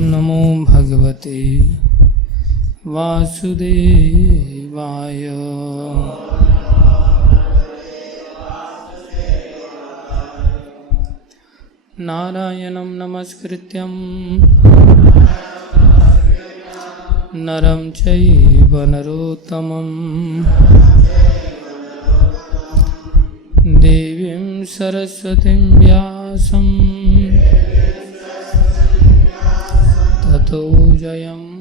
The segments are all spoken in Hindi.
नमो भगवते वासुदेवाय। नारायणं नमस्कृत्यं नरं चैव नरोत्तमं देवीं सरस्वतीं व्यासं ततो जयमुदीरये।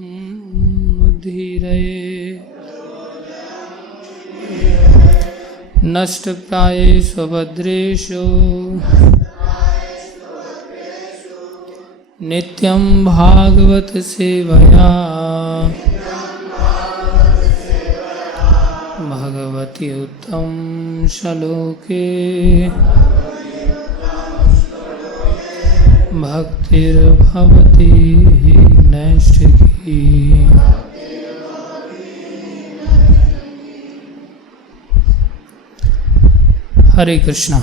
नष्टप्रायेषु भद्रेषु नित्यं भागवत सेवया भगवती उत्तम श्लोके भक्तिर्भवति नैष्ठिकी। हरे कृष्णा।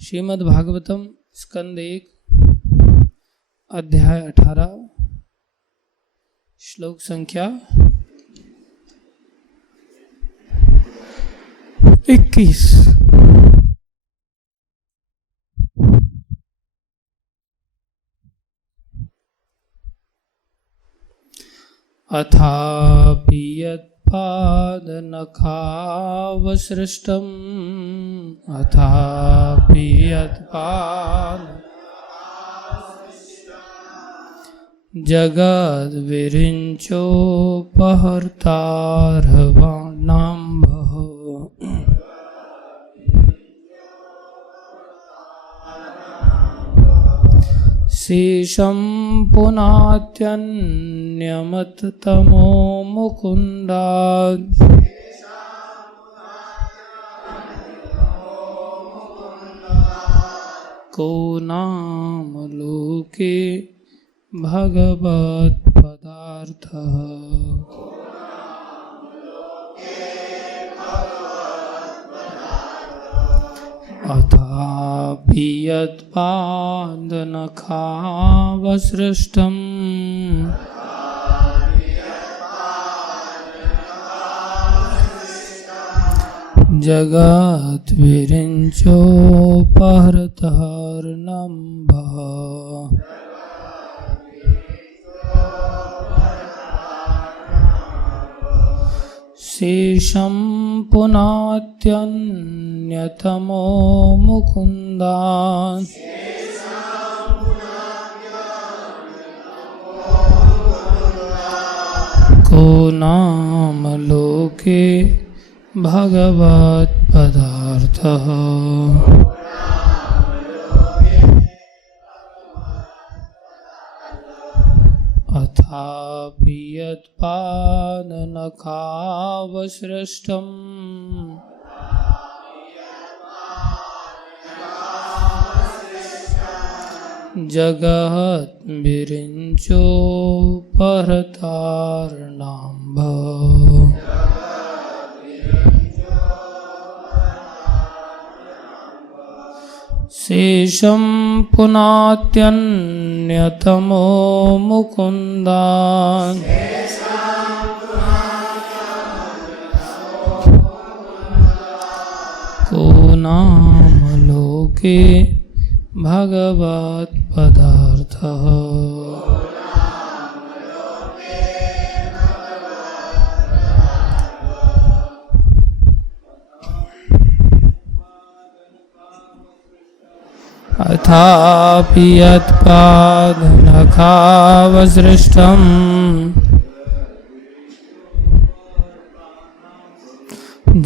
श्रीमद् भागवतम स्कंद 1 अध्याय 18 श्लोक संख्या 21। अथापि यत्पादनखावसृष्टम् अथापि जगद्विरिञ्चोपहर्तारवाणाम्भः शेषं पुनात्यन्यमततमो मुकुन्दात् को नाम लोके भगवत्पदार्थः। अथापि यत्पादनखावसृष्टम् जगद्विरिञ्चोपहर्तारवाणाम्भः शेषं पुनात्यन्यतमो मुकुन्दात् को नाम लोके भगवत्पदार्थः। अथापि यत्पादनखावसृष्टम् जगद्विरिञ्चोपहर्तारवाणाम्भः शेषं पुनात्यन्यतमो मुकुन्दात् को नाम लोके भगवत्पदार्थः। अथापि यत्पादनखावसृष्टम्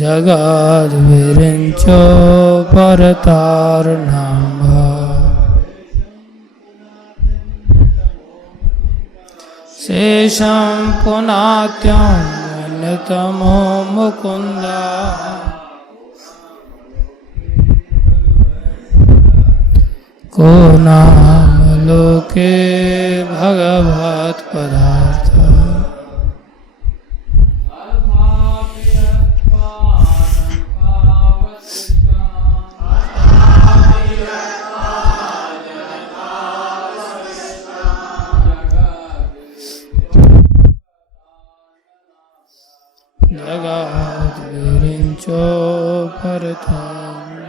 जगद्विरिञ्चोपहर्तारवाणाम्भः शेषं पुनात्यन्यतमो मुकुन्दात् को नाम लोके भगवत्पदार्थः। अथापि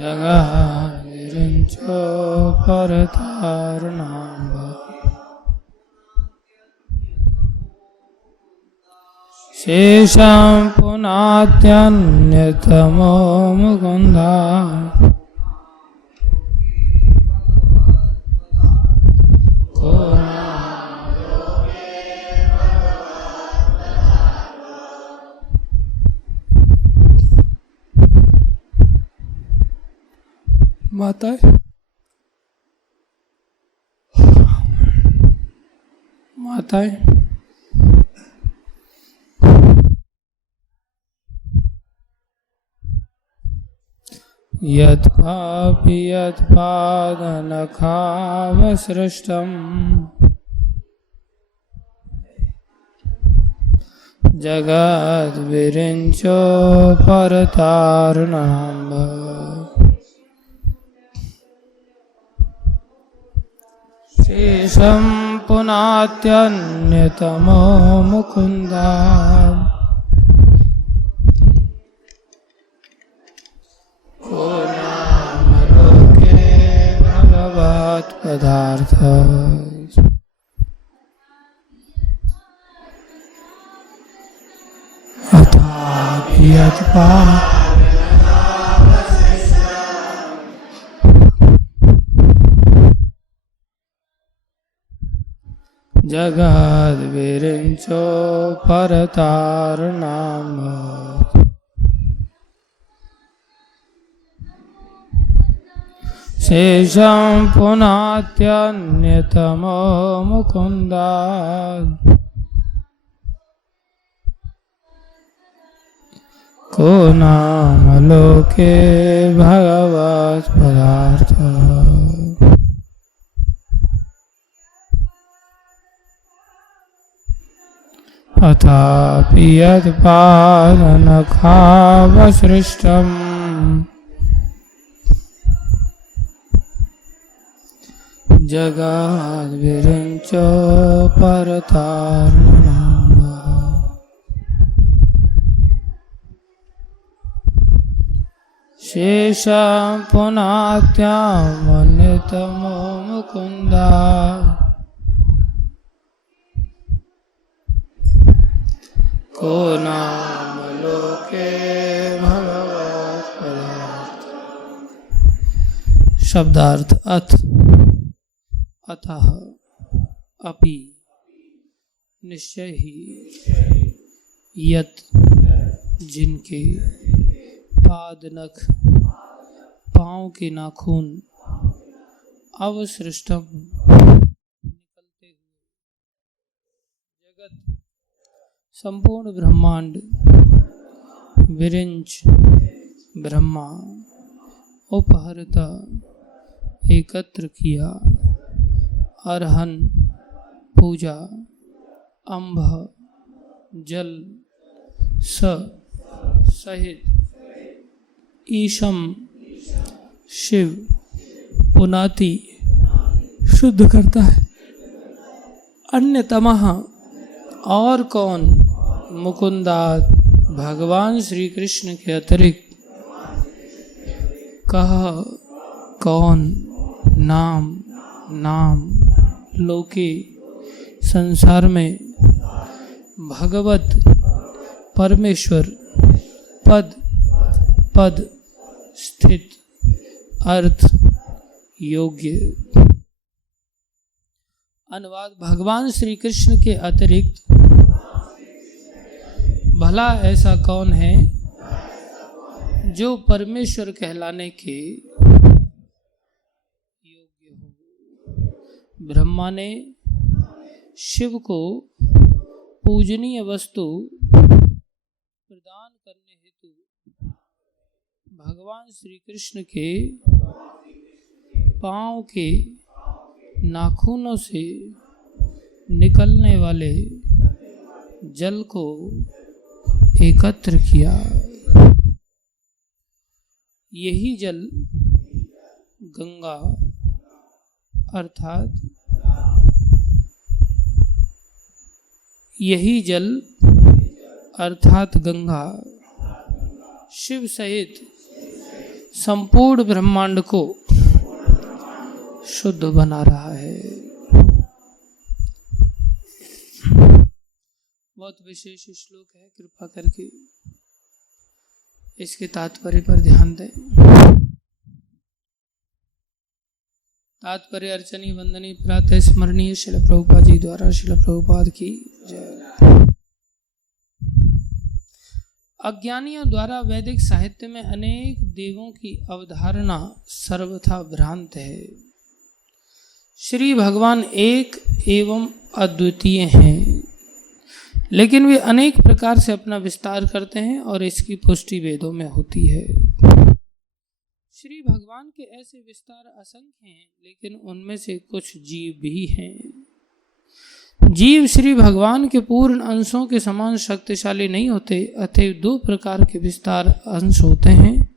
जगादिरिञ्चो परतारणाम्ब शेषं पुनात्यन्यतमो मुकुन्दा माता माताएं यत्पापि यत्पादनखावसृष्टम् जगद्विरिञ्चो परतारणाम्ब शेषं पुनात्यन्यतमो मुकुन्दा को नाम लोके भगवत् पदार्थ अथापि जगद्विरिञ्चो परतारणाम्ब शेषं पुनात्यन्यतमो मुकुन्दा को नाम लोके भगवत् पदार्थ अथापि यत्पादनखावसृष्टम् जगद्विरिञ्चो परतारणाम्ब शेषं पुनात्यन्यतमो मुकुन्दा को नाम लोके भगवत् पदार्थ। शब्दार्थ अथ अतः अपि निश्चय ही यत जिनके पादनख पाँव के नाखून अवसृष्टम निकलते हुए जगत संपूर्ण ब्रह्मांड विरिंच ब्रह्मा उपहरता एकत्र किया अर्हन पूजा अंभ जल सहित ईशम शिव पुनाति शुद्ध करता है। अन्यतमः और कौन मुकुंदात भगवान श्री कृष्ण के अतिरिक्त कह कौन नाम नाम लोके संसार में भगवत परमेश्वर पद पद स्थित अर्थ योग्य। अनुवाद भगवान श्री कृष्ण के अतिरिक्त भला ऐसा कौन है जो परमेश्वर कहलाने के योग्य हो। ब्रह्मा ने शिव को पूजनीय वस्तु प्रदान करने हेतु भगवान श्री कृष्ण के पांव के नाखूनों से निकलने वाले जल को एकत्र किया। यही जल गंगा अर्थात गंगा शिव सहित संपूर्ण ब्रह्मांड को शुद्ध बना रहा है। बहुत विशेष श्लोक है, कृपा करके इसके तात्पर्य पर ध्यान दें। तात्पर्य अर्चनी वंदनी प्रातः स्मरणीय श्रील प्रभुपाद जी द्वारा। श्रील प्रभुपाद की जय। अज्ञानियों द्वारा वैदिक साहित्य में अनेक देवों की अवधारणा सर्वथा भ्रांत है। श्री भगवान एक एवं अद्वितीय हैं, लेकिन वे अनेक प्रकार से अपना विस्तार करते हैं और इसकी पुष्टि वेदों में होती है। श्री भगवान के ऐसे विस्तार असंख्य हैं, लेकिन उनमें से कुछ जीव भी हैं। जीव श्री भगवान के पूर्ण अंशों के समान शक्तिशाली नहीं होते, अतएव दो प्रकार के विस्तार अंश होते हैं।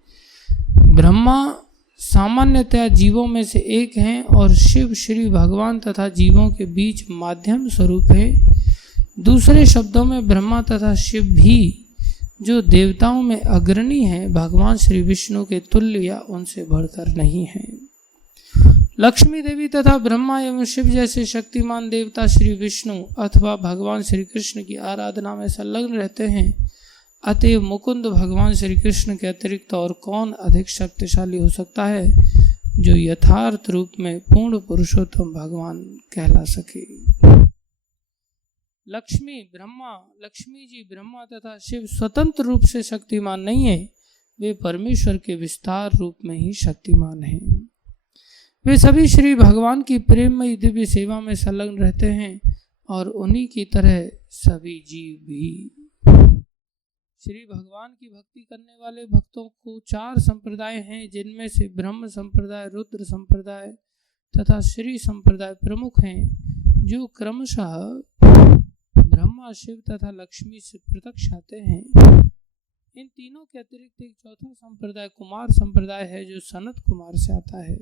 ब्रह्मा सामान्यतया जीवों में से एक हैं और शिव श्री भगवान तथा जीवों के बीच माध्यम स्वरूप है। दूसरे शब्दों में ब्रह्मा तथा शिव भी जो देवताओं में अग्रणी हैं, भगवान श्री विष्णु के तुल्य या उनसे बढ़कर नहीं हैं। लक्ष्मी देवी तथा ब्रह्मा एवं शिव जैसे शक्तिमान देवता श्री विष्णु अथवा भगवान श्री कृष्ण की आराधना में संलग्न रहते हैं। अतएव मुकुंद भगवान श्री कृष्ण के अतिरिक्त और कौन अधिक शक्तिशाली हो सकता है जो यथार्थ रूप में पूर्ण पुरुषोत्तम भगवान कहला सके। लक्ष्मी जी ब्रह्मा तथा शिव स्वतंत्र रूप से शक्तिमान नहीं है, वे परमेश्वर के विस्तार रूप में ही शक्तिमान हैं। वे सभी श्री भगवान की प्रेममयी दिव्य सेवा में संलग्न रहते हैं और उन्हीं की तरह सभी जीव भी। श्री भगवान की भक्ति करने वाले भक्तों को 4 संप्रदाय हैं, जिनमें से ब्रह्म संप्रदाय, रुद्र संप्रदाय तथा श्री संप्रदाय प्रमुख हैं, जो क्रमशः ब्रह्मा, शिव तथा लक्ष्मी से पृथक आते हैं। इन तीनों के अतिरिक्त एक चौथा संप्रदाय कुमार संप्रदाय है, जो सनत कुमार से आता है।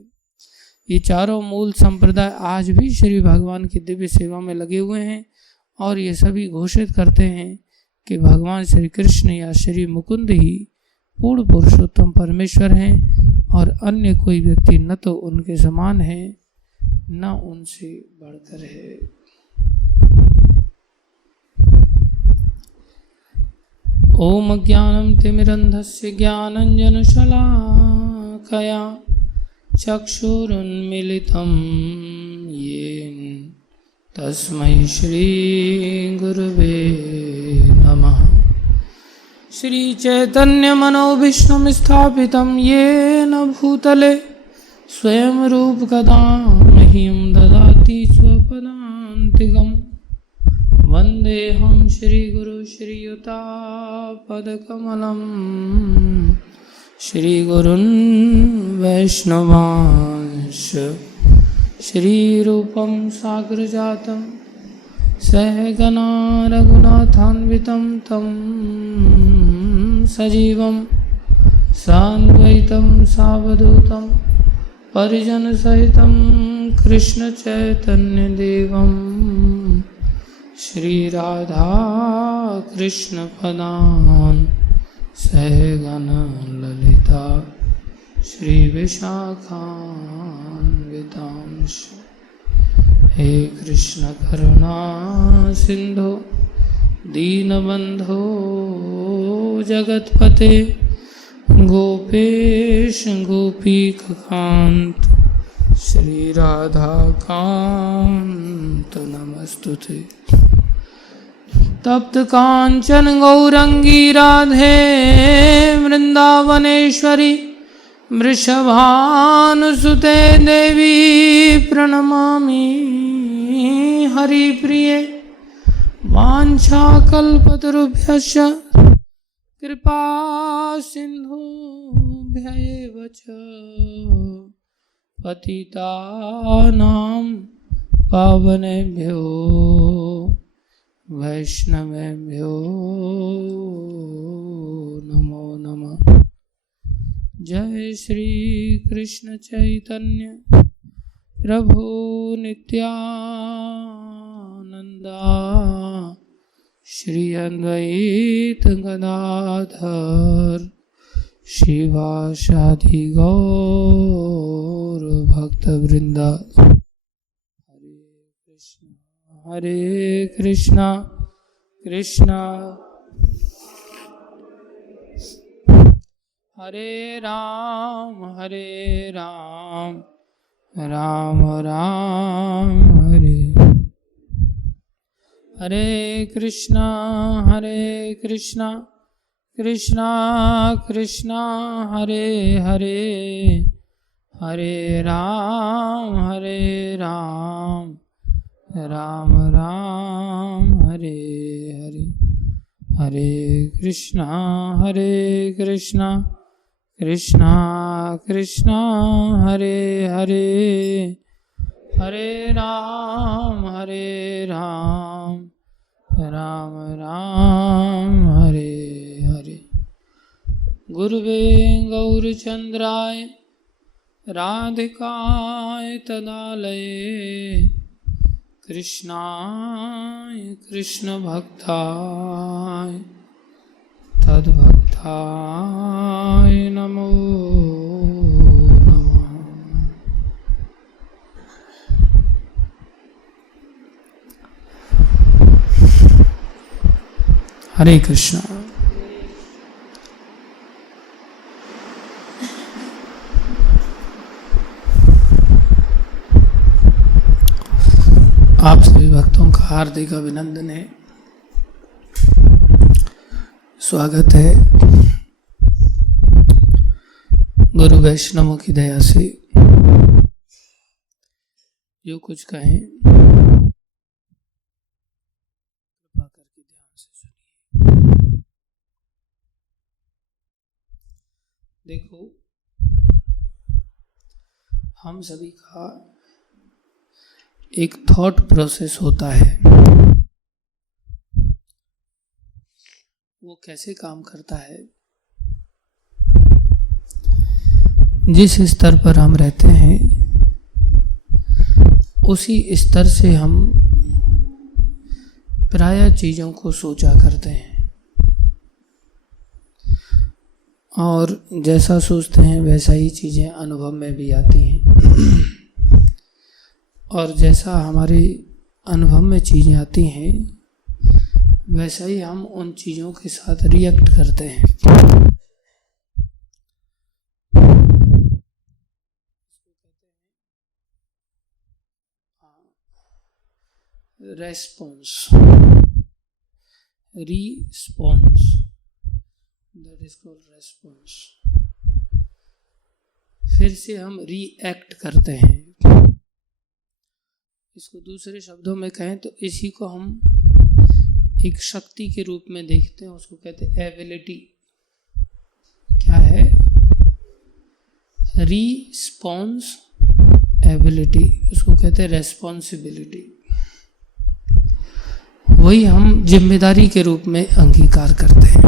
ये चारों मूल संप्रदाय आज भी श्री भगवान की दिव्य सेवा में लगे हुए हैं और ये सभी घोषित करते हैं कि भगवान श्री कृष्ण या श्री मुकुंद ही पूर्ण पुरुषोत्तम परमेश्वर हैं और अन्य कोई व्यक्ति न तो उनके समान है न उनसे बढ़कर है। ओम ज्ञानं तिमिरन्धस्य ज्ञानञ्जन शलाकया चक्षुरुन्मीलितं येन तस्मै श्री गुरुवे नमः। श्री चैतन्य मनोभीष्टं स्थापितं येन भूतले स्वयं रूप कदा मह्यं ददाति स्वपदान्तिकम्। वन्देऽहं श्रीगुरु श्रीयुतापदकमलं श्रीगुरुन् वैष्णवांश श्रीरूपं साग्रजातं सहगना रघुनाथान्वितं तं सजीवं सान्द्वैतं सावधूतं परिजनसहितं कृष्णचैतन्यदेवं श्रीराधा कृष्णपदान् सहगण ललिता श्रीविशाखान्वितांश। हे कृष्ण करुणा सिंधु दीनबंधो जगतपते गोपेश गोपीकांत श्री राधा कांत नमस्तुते। तप्त कांचन गौरंगी राधे वृंदावनेश्वरी वृषभानुसुते देवी प्रणमामि हरिप्रिय वाञ्छाकल्पतरुभ्यश्च कृपा सिन्धुभ्यैव च पतितानां पावनेभ्यो वैष्णवेभ्यो नमो नमः। जय श्री कृष्ण चैतन्य प्रभु नित्यानंदा श्री अद्वैत गदाधर शिवासादि गौर भक्त वृंदा। हरे कृष्णा कृष्णा हरे राम राम राम हरे हरे कृष्णा कृष्णा कृष्णा हरे हरे हरे राम राम राम हरे हरे हरे कृष्णा कृष्णा कृष्णा हरे हरे हरे राम राम राम हरे हरे। गुरुवे गौरचंद्राय राधिकाय तदालये कृष्णाय कृष्ण भक्ताय तद्भक्ताय नमो नमः। हरे कृष्णा। आप सभी भक्तों का हार्दिक अभिनंदन है, स्वागत है। गुरु वैष्णवों की दया से जो कुछ कहें कृपा करके ध्यान से सुनिए। देखो, हम सभी का एक थॉट प्रोसेस होता है, वो कैसे काम करता है। जिस स्तर पर हम रहते हैं उसी स्तर से हम प्रायः चीज़ों को सोचा करते हैं, और जैसा सोचते हैं वैसा ही चीज़ें अनुभव में भी आती हैं, और जैसा हमारे अनुभव में चीज़ें आती हैं वैसा ही हम उन चीज़ों के साथ रिएक्ट करते हैं। Response, response, that is called response. फिर से हम रिएक्ट करते हैं। इसको दूसरे शब्दों में कहें तो इसी को हम एक शक्ति के रूप में देखते हैं, उसको कहते हैं एबिलिटी। क्या है? रिस्पॉन्स एबिलिटी, उसको कहते हैं रेस्पॉन्सिबिलिटी। वही हम जिम्मेदारी के रूप में अंगीकार करते हैं।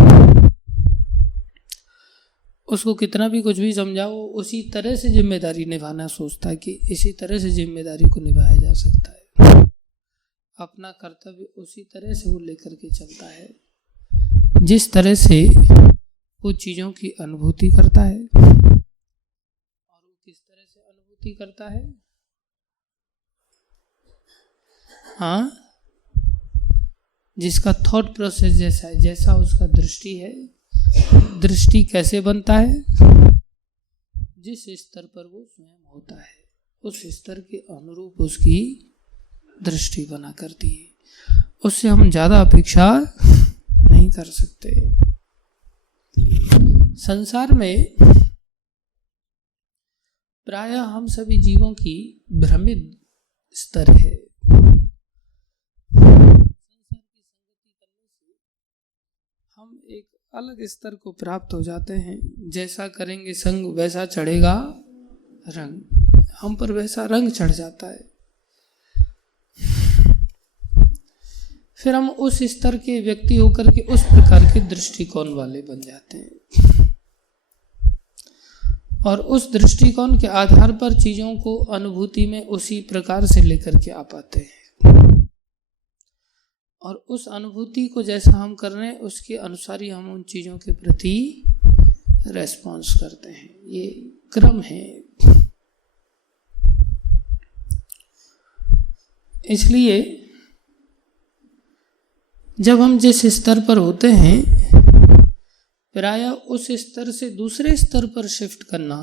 उसको कितना भी कुछ भी समझाओ, उसी तरह से जिम्मेदारी निभाना सोचता है कि इसी तरह से जिम्मेदारी को निभाया जा सकता है। अपना कर्तव्य उसी तरह से वो लेकर के चलता है जिस तरह से वो चीज़ों की अनुभूति करता है। और वो किस तरह से अनुभूति करता है? हाँ, जिसका थॉट प्रोसेस जैसा है, जैसा उसका दृष्टि है। दृष्टि कैसे बनता है? जिस स्तर पर वो स्वयं होता है उस स्तर के अनुरूप उसकी दृष्टि बना करती है। उससे हम ज़्यादा अपेक्षा नहीं कर सकते। संसार में प्रायः हम सभी जीवों की भ्रमित स्तर है। हम एक अलग स्तर को प्राप्त हो जाते हैं। जैसा करेंगे संग वैसा चढ़ेगा रंग, हम पर वैसा रंग चढ़ जाता है। फिर हम उस स्तर के व्यक्ति होकर के उस प्रकार के दृष्टिकोण वाले बन जाते हैं और उस दृष्टिकोण के आधार पर चीजों को अनुभूति में उसी प्रकार से लेकर के आ पाते हैं और उस अनुभूति को जैसा हम कर रहे हैं उसके अनुसार ही हम उन चीजों के प्रति रेस्पॉन्स करते हैं। ये क्रम है। इसलिए जब हम जिस स्तर पर होते हैं प्रायः उस स्तर से दूसरे स्तर पर शिफ्ट करना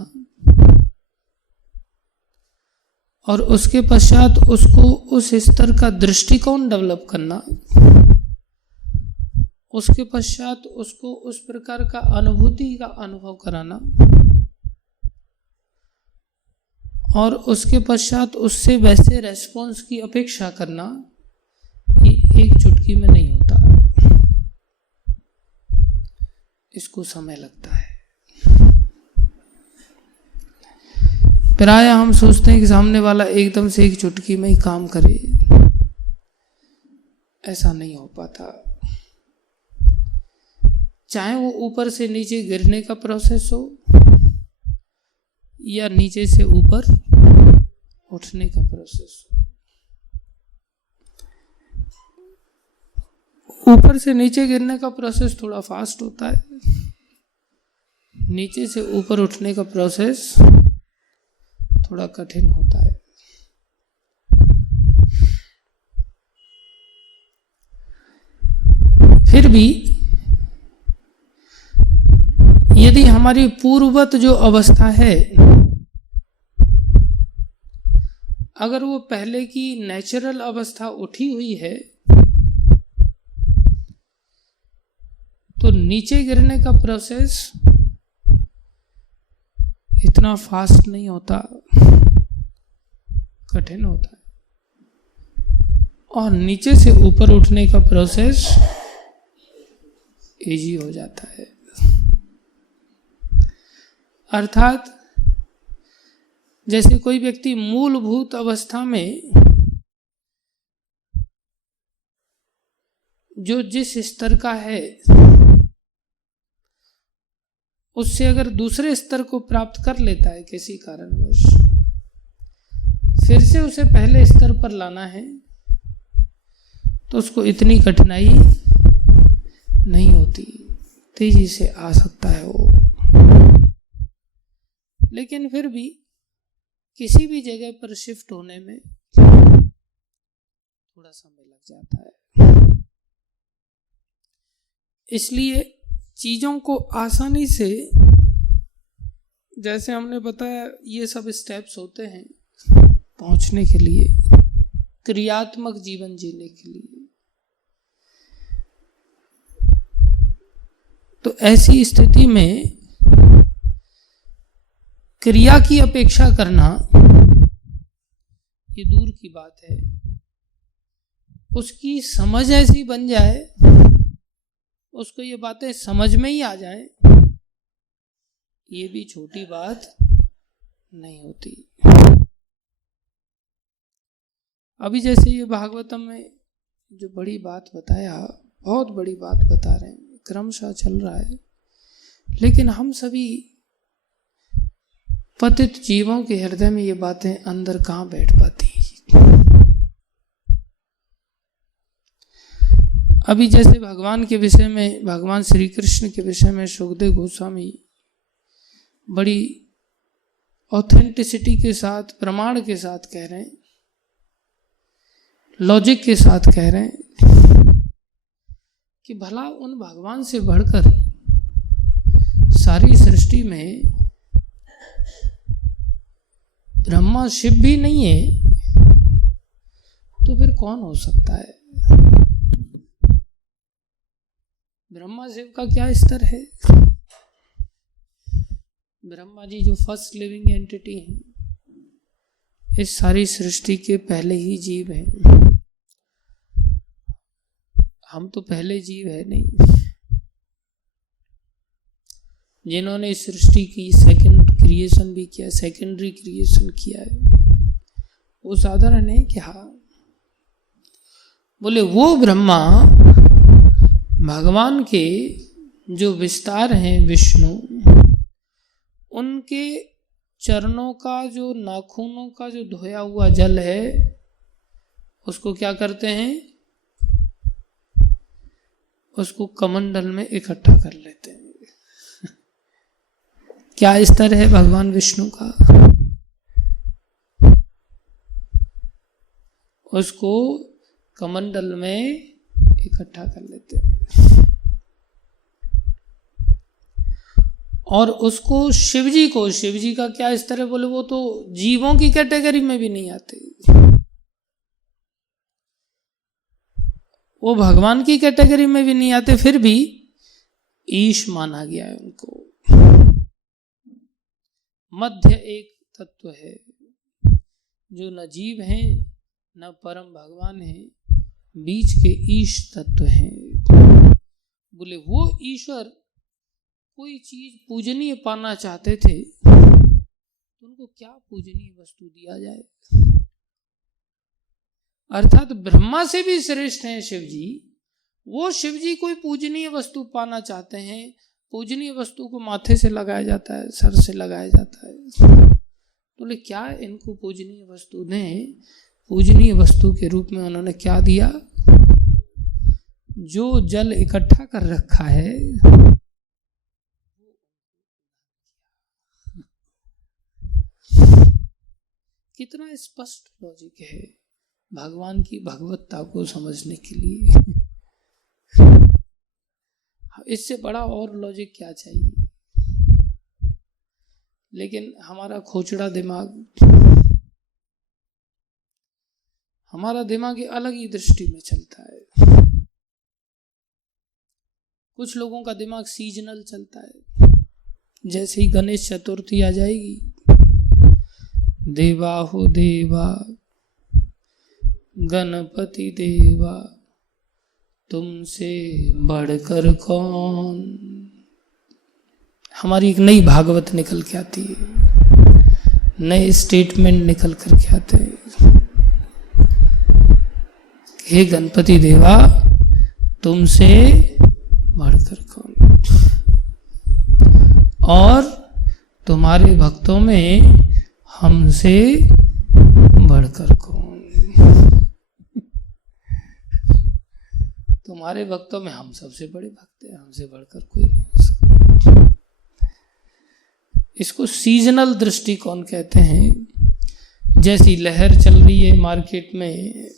और उसके पश्चात उसको उस स्तर का दृष्टिकोण डेवलप करना, उसके पश्चात उसको उस प्रकार का अनुभूति का अनुभव कराना और उसके पश्चात उससे वैसे रेस्पॉन्स की अपेक्षा करना, ये एक चुटकी में नहीं होता, इसको समय लगता है। प्रायः हम सोचते हैं कि सामने वाला एकदम से एक चुटकी में ही काम करे, ऐसा नहीं हो पाता। चाहे वो ऊपर से नीचे गिरने का प्रोसेस हो या नीचे से ऊपर उठने का प्रोसेस हो। ऊपर से नीचे गिरने का प्रोसेस थोड़ा फास्ट होता है, नीचे से ऊपर उठने का प्रोसेस थोड़ा कठिन होता है। फिर भी यदि हमारी पूर्ववत जो अवस्था है अगर वो पहले की नेचुरल अवस्था उठी हुई है तो नीचे गिरने का प्रोसेस इतना फास्ट नहीं होता, कठिन होता है और नीचे से ऊपर उठने का प्रोसेस इजी हो जाता है। अर्थात जैसे कोई व्यक्ति मूलभूत अवस्था में जो जिस स्तर का है उससे अगर दूसरे स्तर को प्राप्त कर लेता है किसी कारणवश, फिर से उसे पहले स्तर पर लाना है तो उसको इतनी कठिनाई नहीं होती, तेजी से आ सकता है वो। लेकिन फिर भी किसी भी जगह पर शिफ्ट होने में थोड़ा समय लग जाता है। इसलिए चीजों को आसानी से, जैसे हमने बताया ये सब स्टेप्स होते हैं पहुंचने के लिए, क्रियात्मक जीवन जीने के लिए। तो ऐसी स्थिति में क्रिया की अपेक्षा करना ये दूर की बात है। उसकी समझ ऐसी बन जाए, उसको ये बातें समझ में ही आ जाए, ये भी छोटी बात नहीं होती। अभी जैसे ये भागवतम में जो बड़ी बात बताया, बहुत बड़ी बात बता रहे हैं, क्रमशः चल रहा है, लेकिन हम सभी पतित जीवों के हृदय में ये बातें अंदर कहाँ बैठ पाती हैं। अभी जैसे भगवान के विषय में, भगवान श्री कृष्ण के विषय में सुखदेव गोस्वामी बड़ी ऑथेंटिसिटी के साथ, प्रमाण के साथ कह रहे हैं, लॉजिक के साथ कह रहे हैं कि भला उन भगवान से बढ़कर सारी सृष्टि में ब्रह्मा शिव भी नहीं है तो फिर कौन हो सकता है? ब्रह्मा शिव का क्या स्तर है? ब्रह्मा जी जो फर्स्ट लिविंग एंटिटी हैं, इस सारी सृष्टि के पहले ही जीव हैं। हम तो पहले जीव है नहीं, जिन्होंने सृष्टि की सेकंड क्रिएशन भी किया, सेकेंडरी क्रिएशन किया है, वो साधारण है क्या? बोले वो ब्रह्मा भगवान के जो विस्तार हैं विष्णु, उनके चरणों का जो नाखूनों का जो धोया हुआ जल है उसको क्या करते हैं? उसको कमंडल में इकट्ठा कर लेते हैं। क्या स्तर है भगवान विष्णु का? उसको कमंडल में इकट्ठा कर लेते हैं और उसको शिव जी का क्या स्तर है? बोले वो तो जीवों की कैटेगरी में भी नहीं आते, वो भगवान की कैटेगरी में भी नहीं आते, फिर भी ईश माना गया है उनको। मध्य एक तत्व है जो न जीव है न परम भगवान है, बीच के ईश तत्व हैं। बोले वो ईश्वर कोई चीज पूजनीय पाना चाहते थे तो उनको क्या पूजनीय वस्तु दिया जाए? अर्थात ब्रह्मा से भी श्रेष्ठ हैं शिव जी। वो शिव जी कोई पूजनीय वस्तु पाना चाहते हैं, पूजनीय वस्तु को माथे से लगाया जाता है, सर से लगाया जाता है। बोले क्या इनको पूजनीय वस्तु दें? पूजनीय वस्तु के रूप में उन्होंने क्या दिया? जो जल इकट्ठा कर रखा है कितना स्पष्ट लॉजिक है भगवान की भगवत्ता को समझने के लिए। इससे बड़ा और लॉजिक क्या चाहिए? लेकिन हमारा खोचड़ा दिमाग, हमारा दिमाग अलग ही दृष्टि में चलता है। कुछ लोगों का दिमाग सीजनल चलता है। जैसे ही गणेश चतुर्थी आ जाएगी, देवा हो देवा गणपति देवा तुमसे बढ़कर कौन, हमारी एक नई भागवत निकल के आती है, नए स्टेटमेंट निकल कर के आते हैं। हे गणपति देवा तुमसे बढ़कर कौन, और तुम्हारे भक्तों में हमसे बढ़कर कौन। तुम्हारे भक्तों में हम सबसे बड़े भक्त हैं, हमसे बढ़कर कोई नहीं हो सकता। इसको सीजनल दृष्टिकोण कहते हैं। जैसी लहर चल रही है मार्केट में,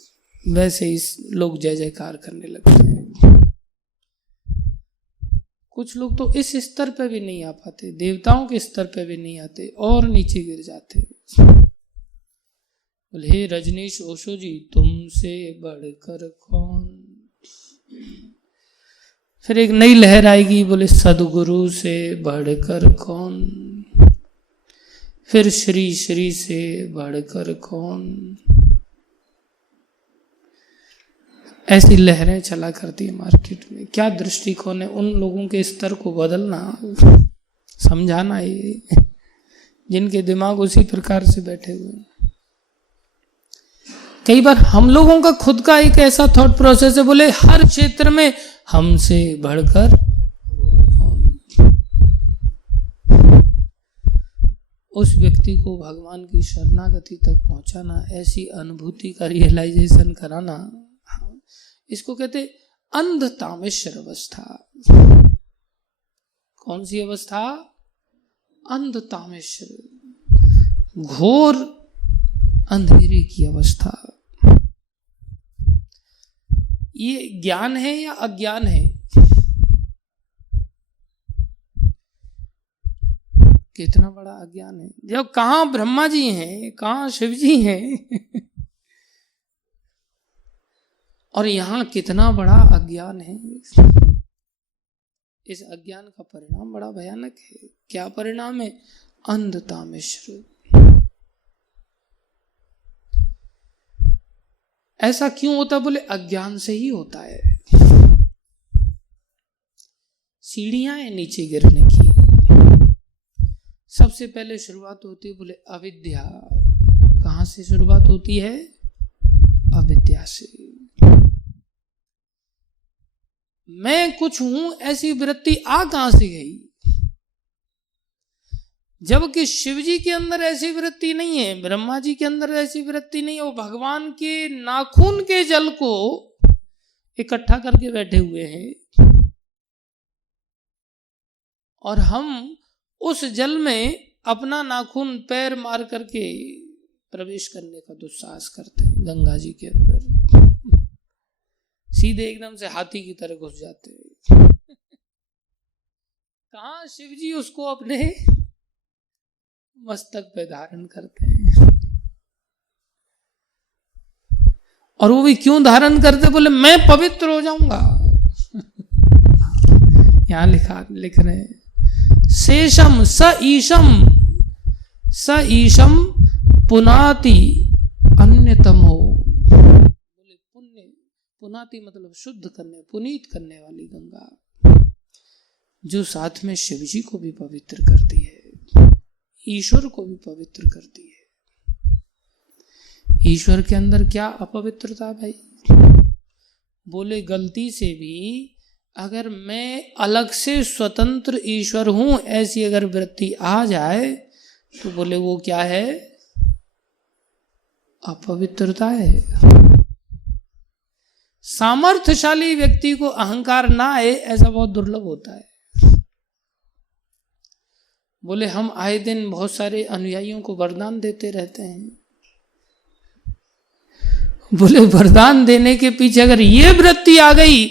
वैसे ही लोग जय जयकार करने लगते हैं। कुछ लोग तो इस स्तर पे भी नहीं आ पाते, देवताओं के स्तर पे भी नहीं आते और नीचे गिर जाते। बोले हे रजनीश ओशो जी तुमसे बढ़कर कौन। फिर एक नई लहर आएगी, बोले सदगुरु से बढ़कर कौन, फिर श्री श्री से बढ़कर कौन। ऐसी लहरें चला करती है मार्केट में। क्या दृष्टिकोण है उन लोगों के स्तर को बदलना, समझाना है, जिनके दिमाग उसी प्रकार से बैठे हुए हैं। कई बार हम लोगों का खुद का एक ऐसा थॉट प्रोसेस है, बोले हर क्षेत्र में हमसे बढ़कर उस व्यक्ति को भगवान की शरणागति तक पहुंचाना, ऐसी अनुभूति का रियलाइजेशन कराना, इसको कहते अंधतामेश्वर अवस्था। कौन सी अवस्था? अंधतामेश्वर, घोर अंधेरे की अवस्था। ये ज्ञान है या अज्ञान है? कितना बड़ा अज्ञान है। जब कहां ब्रह्मा जी हैं, कहां शिव जी हैं और यहां कितना बड़ा अज्ञान है। इस अज्ञान का परिणाम बड़ा भयानक है। क्या परिणाम है? अंधतामेश्वर। ऐसा क्यों होता? बोले अज्ञान से ही होता है। सीढ़ियां हैं नीचे गिरने की, सबसे पहले शुरुआत होती है बोले अविद्या। कहाँ से शुरुआत होती है? अविद्या से। मैं कुछ हूं ऐसी वृत्ति आ कहां से गई? जबकि शिव जी के अंदर ऐसी वृत्ति नहीं है, ब्रह्मा जी के अंदर ऐसी वृत्ति नहीं है। वो भगवान के नाखून के जल को इकट्ठा करके बैठे हुए हैं और हम उस जल में अपना नाखून पैर मार करके प्रवेश करने का दुस्साहस करते हैं। गंगा जी के अंदर सीधे एकदम से हाथी की तरह घुस जाते हैं। कहां शिव जी उसको अपने मस्तक पे धारण करते हैं। और वो भी क्यों धारण करते? बोले मैं पवित्र हो जाऊंगा। यहां लिख रहे हैं शेषम स ईशम पुनाति अन्यतमो। बोले पुण्य, पुनाति मतलब शुद्ध करने, पुनीत करने वाली गंगा, जो साथ में शिव जी को भी पवित्र करती है, ईश्वर को भी पवित्र करती है। ईश्वर के अंदर क्या अपवित्रता भाई? बोले गलती से भी अगर मैं अलग से स्वतंत्र ईश्वर हूं ऐसी अगर वृत्ति आ जाए तो बोले वो क्या है? अपवित्रता है। सामर्थ्यशाली व्यक्ति को अहंकार ना आए ऐसा बहुत दुर्लभ होता है। बोले हम आए दिन बहुत सारे अनुयायियों को वरदान देते रहते हैं। बोले वरदान देने के पीछे अगर ये वृत्ति आ गई,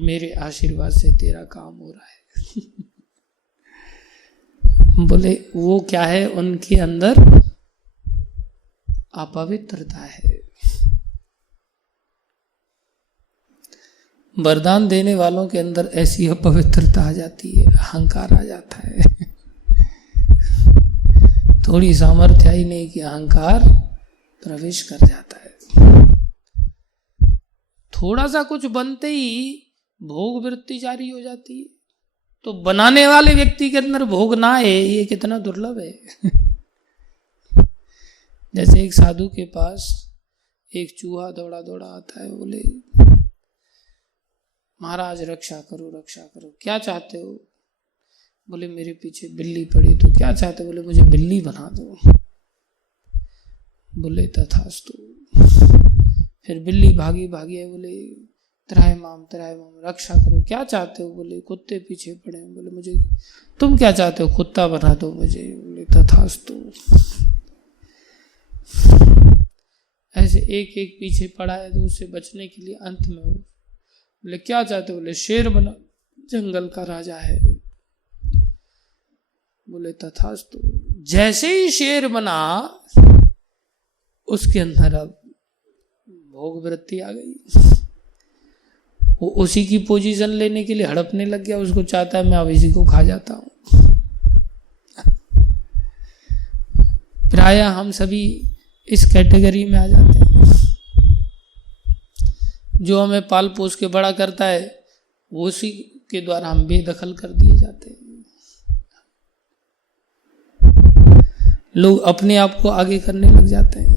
मेरे आशीर्वाद से तेरा काम हो रहा है, बोले वो क्या है? उनके अंदर अपवित्रता है। वरदान देने वालों के अंदर ऐसी अपवित्रता आ जाती है, अहंकार आ जाता है। थोड़ी सामर्थ्य ही नहीं कि अहंकार प्रवेश कर जाता है। थोड़ा सा कुछ बनते ही भोग वृत्ति जारी हो जाती है। तो बनाने वाले व्यक्ति के अंदर भोग ना आए, ये कितना दुर्लभ है। जैसे एक साधु के पास एक चूहा दौड़ा दौड़ा आता है। बोले महाराज रक्षा करो रक्षा करो, क्या चाहते हो? बोले मेरे पीछे बिल्ली पड़ी। तो क्या चाहते हो? बोले मुझे बिल्ली बना दो। बोले तथास्तु। फिर बिल्ली भागी भागी है। बोले त्राहिमाम रक्षा करो, क्या चाहते हो? बोले कुत्ते पीछे पड़े हैं। बोले मुझे, तुम क्या चाहते हो? कुत्ता बना दो मुझे। बोले तथास्तु। ऐसे एक एक पीछे पड़ा है तो उससे बचने के लिए अंत में हो। बोले क्या चाहते हो? बोले शेर बना, जंगल का राजा है। बोले तथास्तु। जैसे ही शेर बना उसके अंदर अब भोग वृत्ति आ गई। वो उसी की पोजीशन लेने के लिए हड़पने लग गया। उसको चाहता है मैं अब इसी को खा जाता हूं। प्रायः हम सभी इस कैटेगरी में आ जाते हैं। जो हमें पाल पोस के बड़ा करता है वो उसी के द्वारा हम बेदखल कर दिए जाते हैं। लोग अपने आप को आगे करने लग जाते हैं।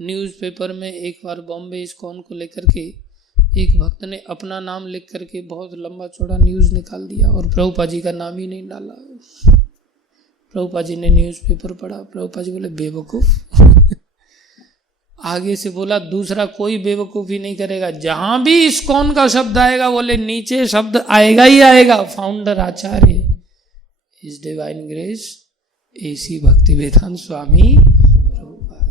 न्यूज़पेपर में एक बार बॉम्बे इस्कॉन को लेकर के एक भक्त ने अपना नाम लिख करके बहुत लंबा चौड़ा न्यूज़ निकाल दिया और प्रभुपाद जी का नाम ही नहीं डाला। प्रभुपाद जी ने न्यूज़पेपर पढ़ा। प्रभुपाद जी बोले बेवकूफ़। आगे से बोला दूसरा कोई बेवकूफ़ी नहीं करेगा, जहां भी इस्कॉन का शब्द आएगा बोले नीचे शब्द आएगा ही आएगा, founder Acharya his divine grace AC Bhaktivedanta Swami Prabhupada.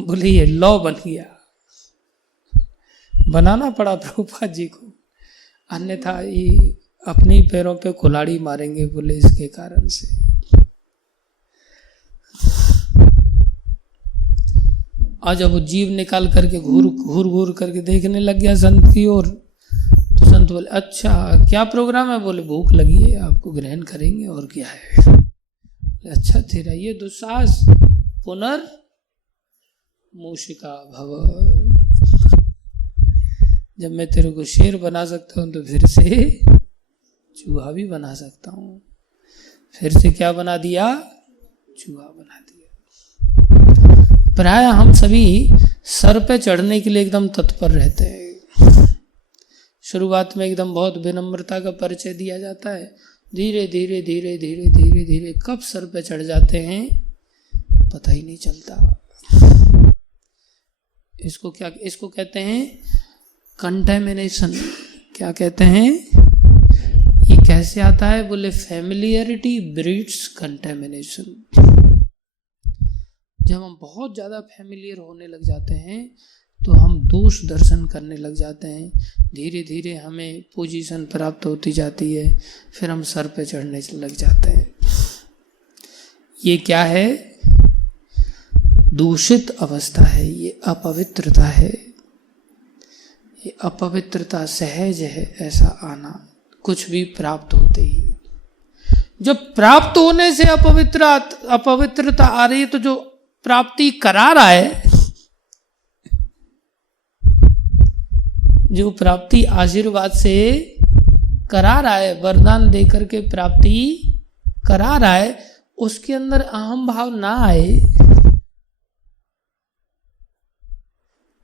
बोले ये लॉ बन गया। बनाना पड़ा प्रभुपाद जी को, अन्यथा ये अपने ही पैरों पे कुल्हाड़ी मारेंगे। बोले इसके कारण से आज जब वो जीव निकाल करके घूर करके देखने लग गया संत की ओर, तो संत बोले अच्छा क्या प्रोग्राम है? बोले भूख लगी है, आपको ग्रहण करेंगे और क्या है। अच्छा तेरा ये दुस्साहस, पुनर्मूषिका भव। जब मैं तेरे को शेर बना सकता हूं तो फिर से चूहा भी बना सकता हूं। फिर से क्या बना दिया? चूहा बना दिया। प्राय हम सभी सर पे चढ़ने के लिए एकदम तत्पर रहते हैं। शुरुआत में एकदम बहुत विनम्रता का परिचय दिया जाता है, धीरे धीरे धीरे धीरे धीरे धीरे कब सर पे चढ़ जाते हैं पता ही नहीं चलता। इसको कहते हैं कंटेमिनेशन। क्या कहते हैं? ये कैसे आता है? बोले फैमिलियरिटी ब्रीड्स कंटेमिनेशन। जब हम बहुत ज्यादा फैमिलियर होने लग जाते हैं तो हम दोष दर्शन करने लग जाते हैं, धीरे धीरे हमें पोजीशन प्राप्त होती जाती है, फिर हम सर पे चढ़ने लग जाते हैं। ये क्या है? दूषित अवस्था है, ये अपवित्रता है। ये अपवित्रता सहज है ऐसा आना, कुछ भी प्राप्त होते ही। जब प्राप्त होने से अपवित्रता आ रही है तो जो प्राप्ति करा रहा है, जो प्राप्ति आशीर्वाद से करा रहा है, वरदान देकर के प्राप्ति करा रहा है, उसके अंदर अहम भाव ना आए,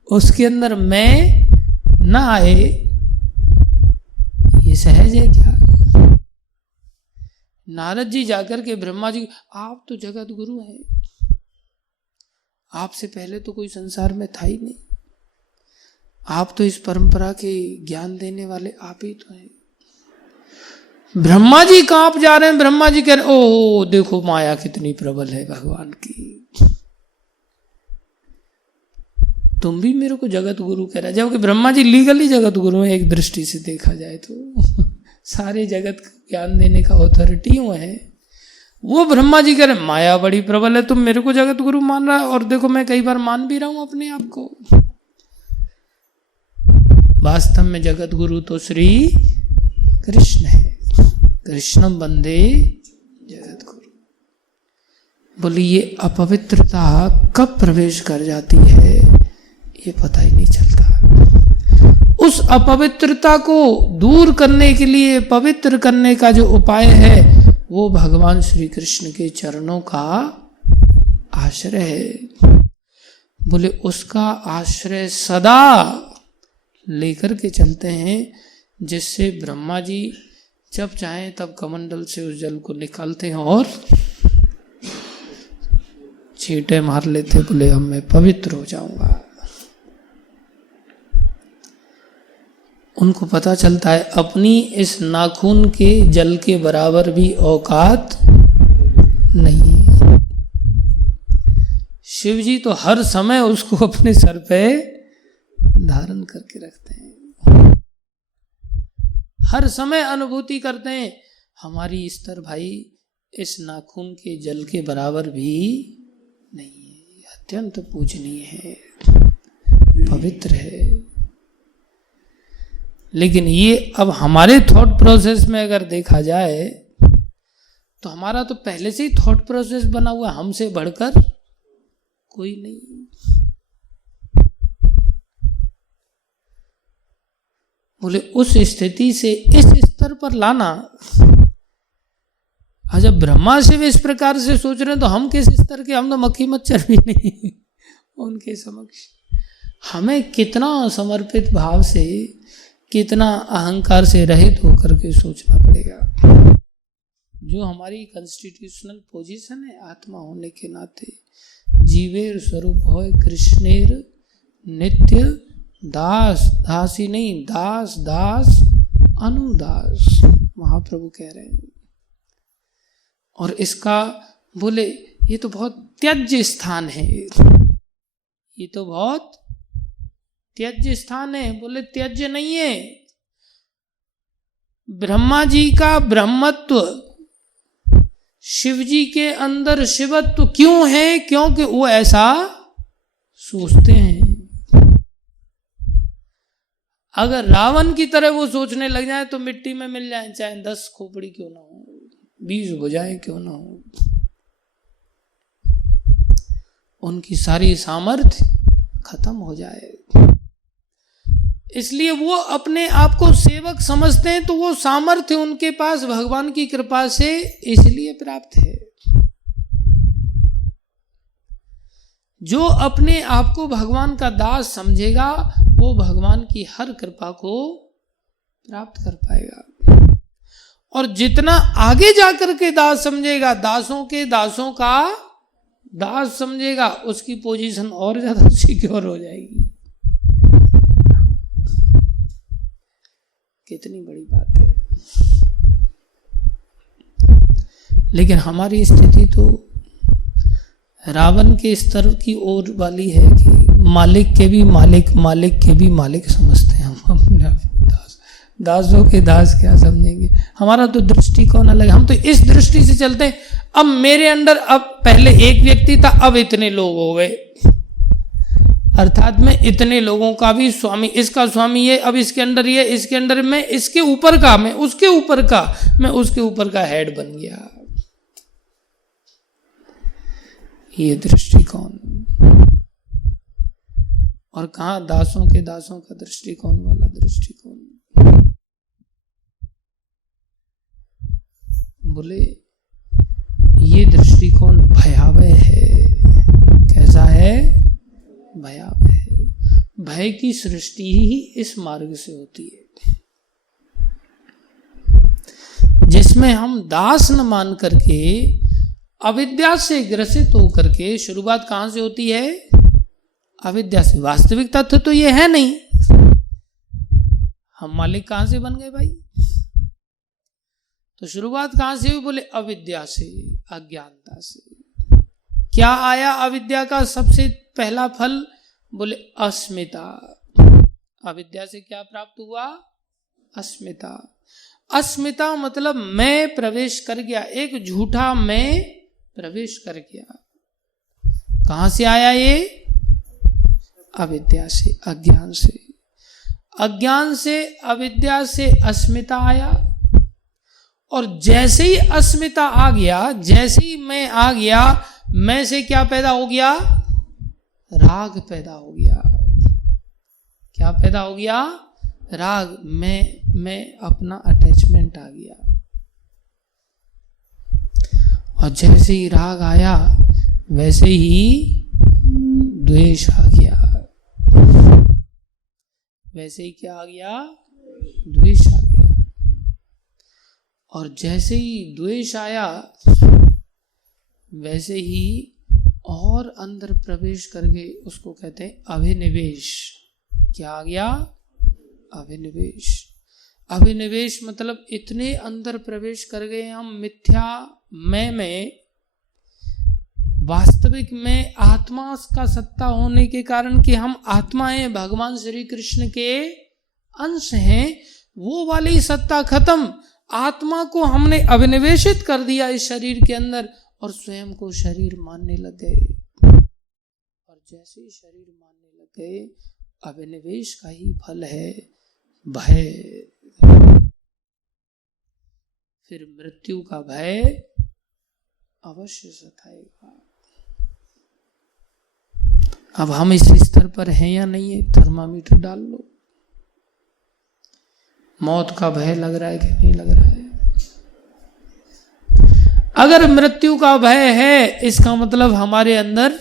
उसके अंदर मैं ना आए, ये सहज है क्या? नारद जी जाकर के ब्रह्मा जी, आप तो जगत गुरु हैं, आपसे पहले तो कोई संसार में था ही नहीं, आप तो इस परंपरा के ज्ञान देने वाले आप ही तो हैं। ब्रह्मा जी कांप जा रहे हैं। ब्रह्मा जी कह रहे हैं, ओ देखो माया कितनी प्रबल है भगवान की, तुम भी मेरे को जगत गुरु कह रहा है। जबकि ब्रह्मा जी लीगली जगत गुरु है, एक दृष्टि से देखा जाए तो सारे जगत को ज्ञान देने का अथॉरिटी वो है। वो ब्रह्मा जी कह रहे माया बड़ी प्रबल है, तुम मेरे को जगत गुरु मान रहा है, और देखो मैं कई बार मान भी रहा हूं अपने आप को। वास्तव में जगत गुरु तो श्री कृष्ण है, कृष्णम वंदे जगत गुरु। बोली ये अपवित्रता कब प्रवेश कर जाती है ये पता ही नहीं चलता। उस अपवित्रता को दूर करने के लिए, पवित्र करने का जो उपाय है वो भगवान श्री कृष्ण के चरणों का आश्रय है। बोले उसका आश्रय सदा लेकर के चलते हैं, जिससे ब्रह्मा जी जब चाहें तब कमंडल से उस जल को निकालते हैं और छींटे मार लेते। बोले अब मैं पवित्र हो जाऊंगा। उनको पता चलता है अपनी इस नाखून के जल के बराबर भी औकात नहीं है। शिव जी तो हर समय उसको अपने सर पे धारण करके रखते हैं, हर समय अनुभूति करते हैं हमारी स्तर भाई इस नाखून के जल के बराबर भी नहीं है, अत्यंत पूजनीय है, पवित्र है। लेकिन ये अब हमारे थॉट प्रोसेस में अगर देखा जाए तो हमारा तो पहले से ही थॉट प्रोसेस बना हुआ, हमसे बढ़कर कोई नहीं। बोले उस स्थिति से इस स्तर पर लाना, जब ब्रह्मा शिव इस प्रकार से सोच रहे हैं तो हम किस स्तर के? हम तो मक्खी मच्छर भी नहीं उनके समक्ष। हमें कितना समर्पित भाव से, कितना अहंकार से रहित होकर के सोचना पड़ेगा। जो हमारी कॉन्स्टिट्यूशनल पोजीशन है आत्मा होने के नाते, जीवेर स्वरूप होय कृष्णेर नित्य दास, दासी नहीं दास, दास अनुदास, महाप्रभु कह रहे हैं। और इसका बोले ये तो बहुत त्यज्य स्थान है, ये तो बहुत त्यज्य स्थान है। बोले त्यज्य नहीं है। ब्रह्मा जी का ब्रह्मत्व, शिव जी के अंदर शिवत्व क्यों है? क्योंकि वो ऐसा सोचते हैं। अगर रावण की तरह वो सोचने लग जाए तो मिट्टी में मिल जाए, चाहे 10 खोपड़ी क्यों ना हो, 20 भुजाएं क्यों ना हो, उनकी सारी सामर्थ्य खत्म हो जाए। इसलिए वो अपने आप को सेवक समझते हैं, तो वो सामर्थ्य उनके पास भगवान की कृपा से इसलिए प्राप्त है। जो अपने आप को भगवान का दास समझेगा वो भगवान की हर कृपा को प्राप्त कर पाएगा। और जितना आगे जाकर के दास समझेगा, दासों के दासों का दास समझेगा, उसकी पोजीशन और ज्यादा सिक्योर हो जाएगी। कितनी बड़ी बात है। लेकिन हमारी स्थिति तो रावण के स्तर की ओर वाली है कि मालिक के भी मालिक, मालिक के भी मालिक समझते हैं हम अपने आप को दास। दासों के दास क्या समझेंगे। हमारा तो दृष्टिकोण अलग है। हम तो इस दृष्टि से चलते हैं, अब मेरे अंदर, अब पहले एक व्यक्ति था, अब इतने लोग हो गए, अर्थात मैं इतने लोगों का भी स्वामी, इसका स्वामी ये, अब इसके अंदर ये, इसके अंदर मैं, इसके ऊपर का मैं, उसके ऊपर का मैं, उसके ऊपर का हेड बन गया। ये दृष्टिकोण। और कहां दासों के दासों का दृष्टिकोण वाला दृष्टिकोण। बोले ये दृष्टिकोण भयावह है। कैसा है? भयावह है। भय की सृष्टि ही इस मार्ग से होती है, जिसमें हम दास न मान करके अविद्या से ग्रसित होकर के, शुरुआत कहां से होती है? अविद्या से। वास्तविक तथ्य तो ये है नहीं। हम मालिक कहां से बन गए भाई? तो शुरुआत कहां से हुई? बोले अविद्या से, अज्ञानता से। क्या आया अविद्या का सबसे पहला फल? बोले अस्मिता। अविद्या से क्या प्राप्त हुआ? अस्मिता। अस्मिता मतलब मैं प्रवेश कर गया, एक झूठा मैं प्रवेश कर गया। कहां से आया ये? अविद्या से, अज्ञान से। अज्ञान से, अविद्या से अस्मिता आया। और जैसे ही अस्मिता आ गया, जैसे ही मैं आ गया, मैं से क्या पैदा हो गया? राग पैदा हो गया। क्या पैदा हो गया? राग। मैं अपना अटैचमेंट आ गया। और जैसे ही राग आया वैसे ही द्वेष आ गया। वैसे ही क्या आ गया? द्वेष आ गया। और जैसे ही द्वेष आया वैसे ही और अंदर प्रवेश करके उसको कहते हैं अभिनिवेश। क्या आ गया? अभिनिवेश। अभिनिवेश मतलब इतने अंदर प्रवेश कर गए हम मिथ्या मैं में, वास्तविक में आत्मा का सत्ता होने के कारण कि हम आत्मा हैं, भगवान श्री कृष्ण के अंश हैं, वो वाली सत्ता खत्म। आत्मा को हमने अभिनिवेशित कर दिया इस शरीर के अंदर और स्वयं को शरीर मानने लग गए। और जैसे ही शरीर मानने लग गए, अभिनिवेश का ही फल है भय। फिर मृत्यु का भय अवश्य सताएगा। अब हम इस स्तर पर हैं या नहीं है? थर्मामीटर डाल लो। मौत का भय लग रहा है कि नहीं लग रहा है? अगर मृत्यु का भय है, इसका मतलब हमारे अंदर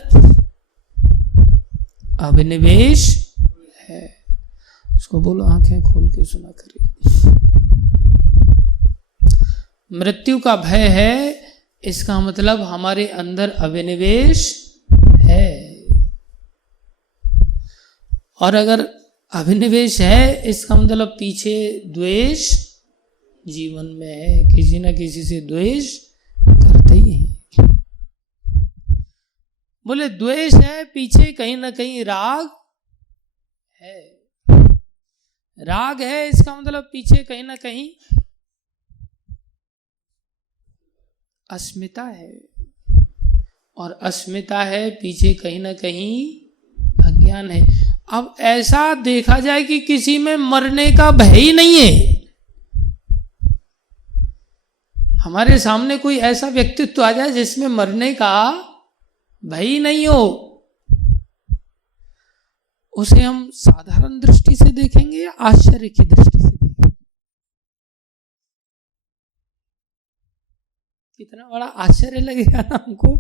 अभिनिवेश है। उसको बोलो आंखें खोल के सुना करिए। मृत्यु का भय है, इसका मतलब हमारे अंदर अभिनिवेश है। और अगर अभिनिवेश है, इसका मतलब पीछे द्वेष जीवन में है, किसी न किसी से द्वेष करते ही हैं। बोले द्वेष है, पीछे कहीं ना कहीं राग है। राग है, इसका मतलब पीछे कहीं ना कहीं अस्मिता है। और अस्मिता है, पीछे कहीं ना कहीं अज्ञान है। अब ऐसा देखा जाए कि किसी में मरने का भय ही नहीं है। हमारे सामने कोई ऐसा व्यक्तित्व आ जाए जिसमें मरने का भय ही नहीं हो, उसे हम साधारण दृष्टि से देखेंगे या आश्चर्य की दृष्टि से देखेंगे? कितना बड़ा आश्चर्य लगेगा ना हमको।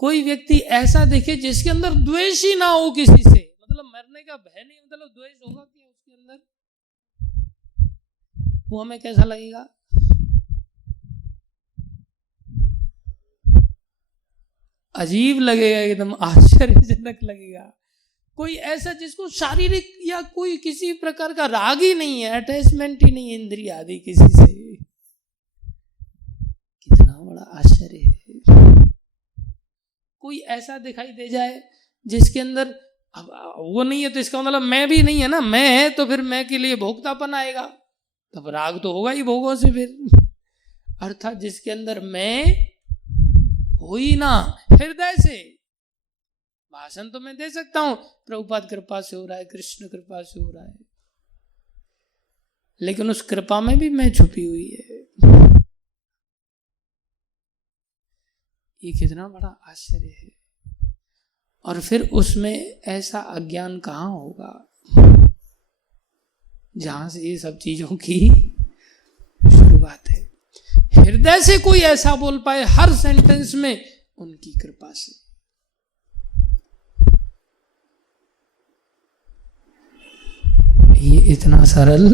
कोई व्यक्ति ऐसा देखे जिसके अंदर द्वेष ही ना हो किसी से, मतलब मरने का भय नहीं, मतलब द्वेष होगा क्या उसके अंदर, वो हमें कैसा लगेगा? अजीब लगेगा, एकदम आश्चर्यजनक लगेगा। कोई ऐसा जिसको शारीरिक या कोई किसी प्रकार का राग ही नहीं है, अटैचमेंट ही नहीं है इंद्रिय आदि किसी से, कितना बड़ा आश्चर्य है। कोई ऐसा दिखाई दे जाए जिसके अंदर वो नहीं है, तो इसका मतलब मैं भी नहीं है ना, मैं है तो फिर मैं के लिए भोक्तापन आएगा, तब राग तो होगा ही भोगों से फिर। अर्थात जिसके अंदर मैं हो ही ना, हृदय से। भाषण तो मैं दे सकता हूं, प्रभुपाद कृपा से हो रहा है, कृष्ण कृपा से हो रहा है, लेकिन उस कृपा में भी मैं छुपी हुई है। ये कितना बड़ा आश्चर्य है। और फिर उसमें ऐसा अज्ञान कहां होगा जहां से ये सब चीजों की शुरुआत है। हृदय से कोई ऐसा बोल पाए हर सेंटेंस में उनकी कृपा से। ये इतना सरल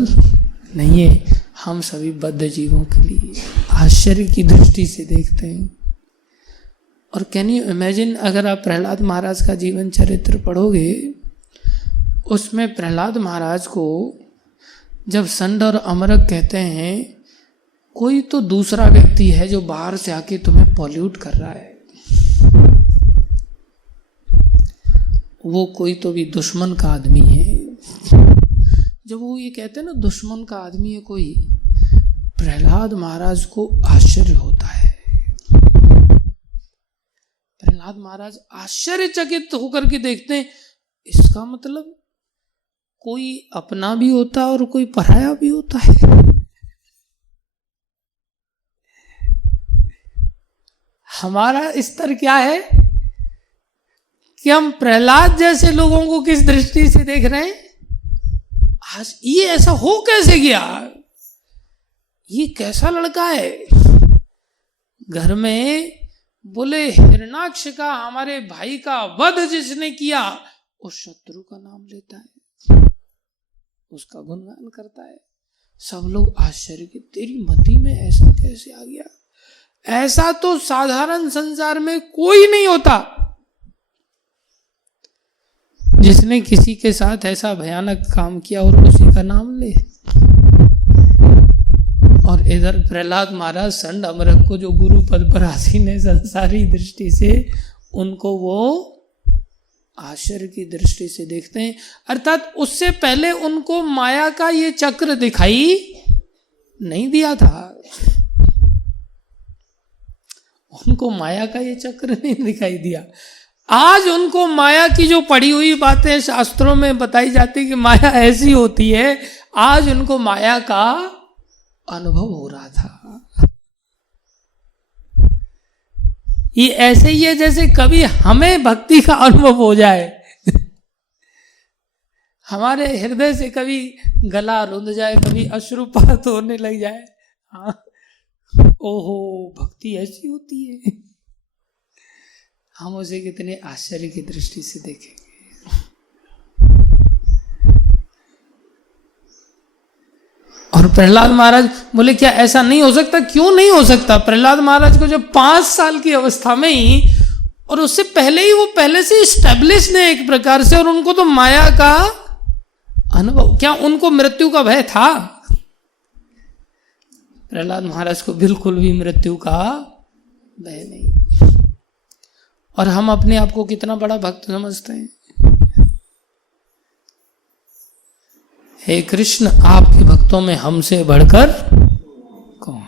नहीं है। हम सभी बद्ध जीवों के लिए आश्चर्य की दृष्टि से देखते हैं। और कैन यू इमेजिन, अगर आप प्रहलाद महाराज का जीवन चरित्र पढ़ोगे, उसमें प्रहलाद महाराज को जब संड और अमरक कहते हैं कोई तो दूसरा व्यक्ति है जो बाहर से आके तुम्हें पॉल्यूट कर रहा है, वो कोई तो भी दुश्मन का आदमी है। जब वो ये कहते हैं ना दुश्मन का आदमी है कोई, प्रहलाद महाराज को आश्चर्य होता है। प्रहलाद महाराज आश्चर्यचकित होकर के देखते हैं, इसका मतलब कोई अपना भी होता है और कोई पराया भी होता है। हमारा स्तर क्या है कि हम प्रहलाद जैसे लोगों को किस दृष्टि से देख रहे हैं। आज ये ऐसा हो कैसे गया, ये कैसा लड़का है। घर में बोले हिरणाक्ष का, हमारे भाई का वध जिसने किया, उस शत्रु का नाम लेता है, उसका गुणगान करता है। सब लोग आश्चर्य के, तेरी मति में ऐसा कैसे आ गया। ऐसा तो साधारण संसार में कोई नहीं होता जिसने किसी के साथ ऐसा भयानक काम किया और उसी का नाम ले। और इधर प्रहलाद महाराज संड अमरक को जो गुरु पद पर आसीन है संसारी दृष्टि से, उनको वो आश्चर्य की दृष्टि से देखते हैं। अर्थात उससे पहले उनको माया का ये चक्र दिखाई नहीं दिया था, उनको माया का ये चक्र नहीं दिखाई दिया। आज उनको माया की जो पड़ी हुई बातें शास्त्रों में बताई जाती कि माया ऐसी होती है, आज उनको माया का अनुभव हो रहा था। ये ऐसे ही है जैसे कभी हमें भक्ति का अनुभव हो जाए, हमारे हृदय से कभी गला रुंध जाए, कभी अश्रुपात होने लग जाए। हाँ, ओहो भक्ति ऐसी होती है। हम उसे कितने आश्चर्य की दृष्टि से देखेंगे। और प्रहलाद महाराज बोले क्या ऐसा नहीं हो सकता? क्यों नहीं हो सकता? प्रहलाद महाराज को जब 5 साल की अवस्था में ही, और उससे पहले ही वो पहले से स्टैब्लिश ने एक प्रकार से, और उनको तो माया का अनुभव, क्या उनको मृत्यु का भय था? प्रहलाद महाराज को बिल्कुल भी मृत्यु का भय नहीं। और हम अपने आप को कितना बड़ा भक्त समझते हैं। हे कृष्ण, आपके भक्तों में हमसे बढ़कर कौन?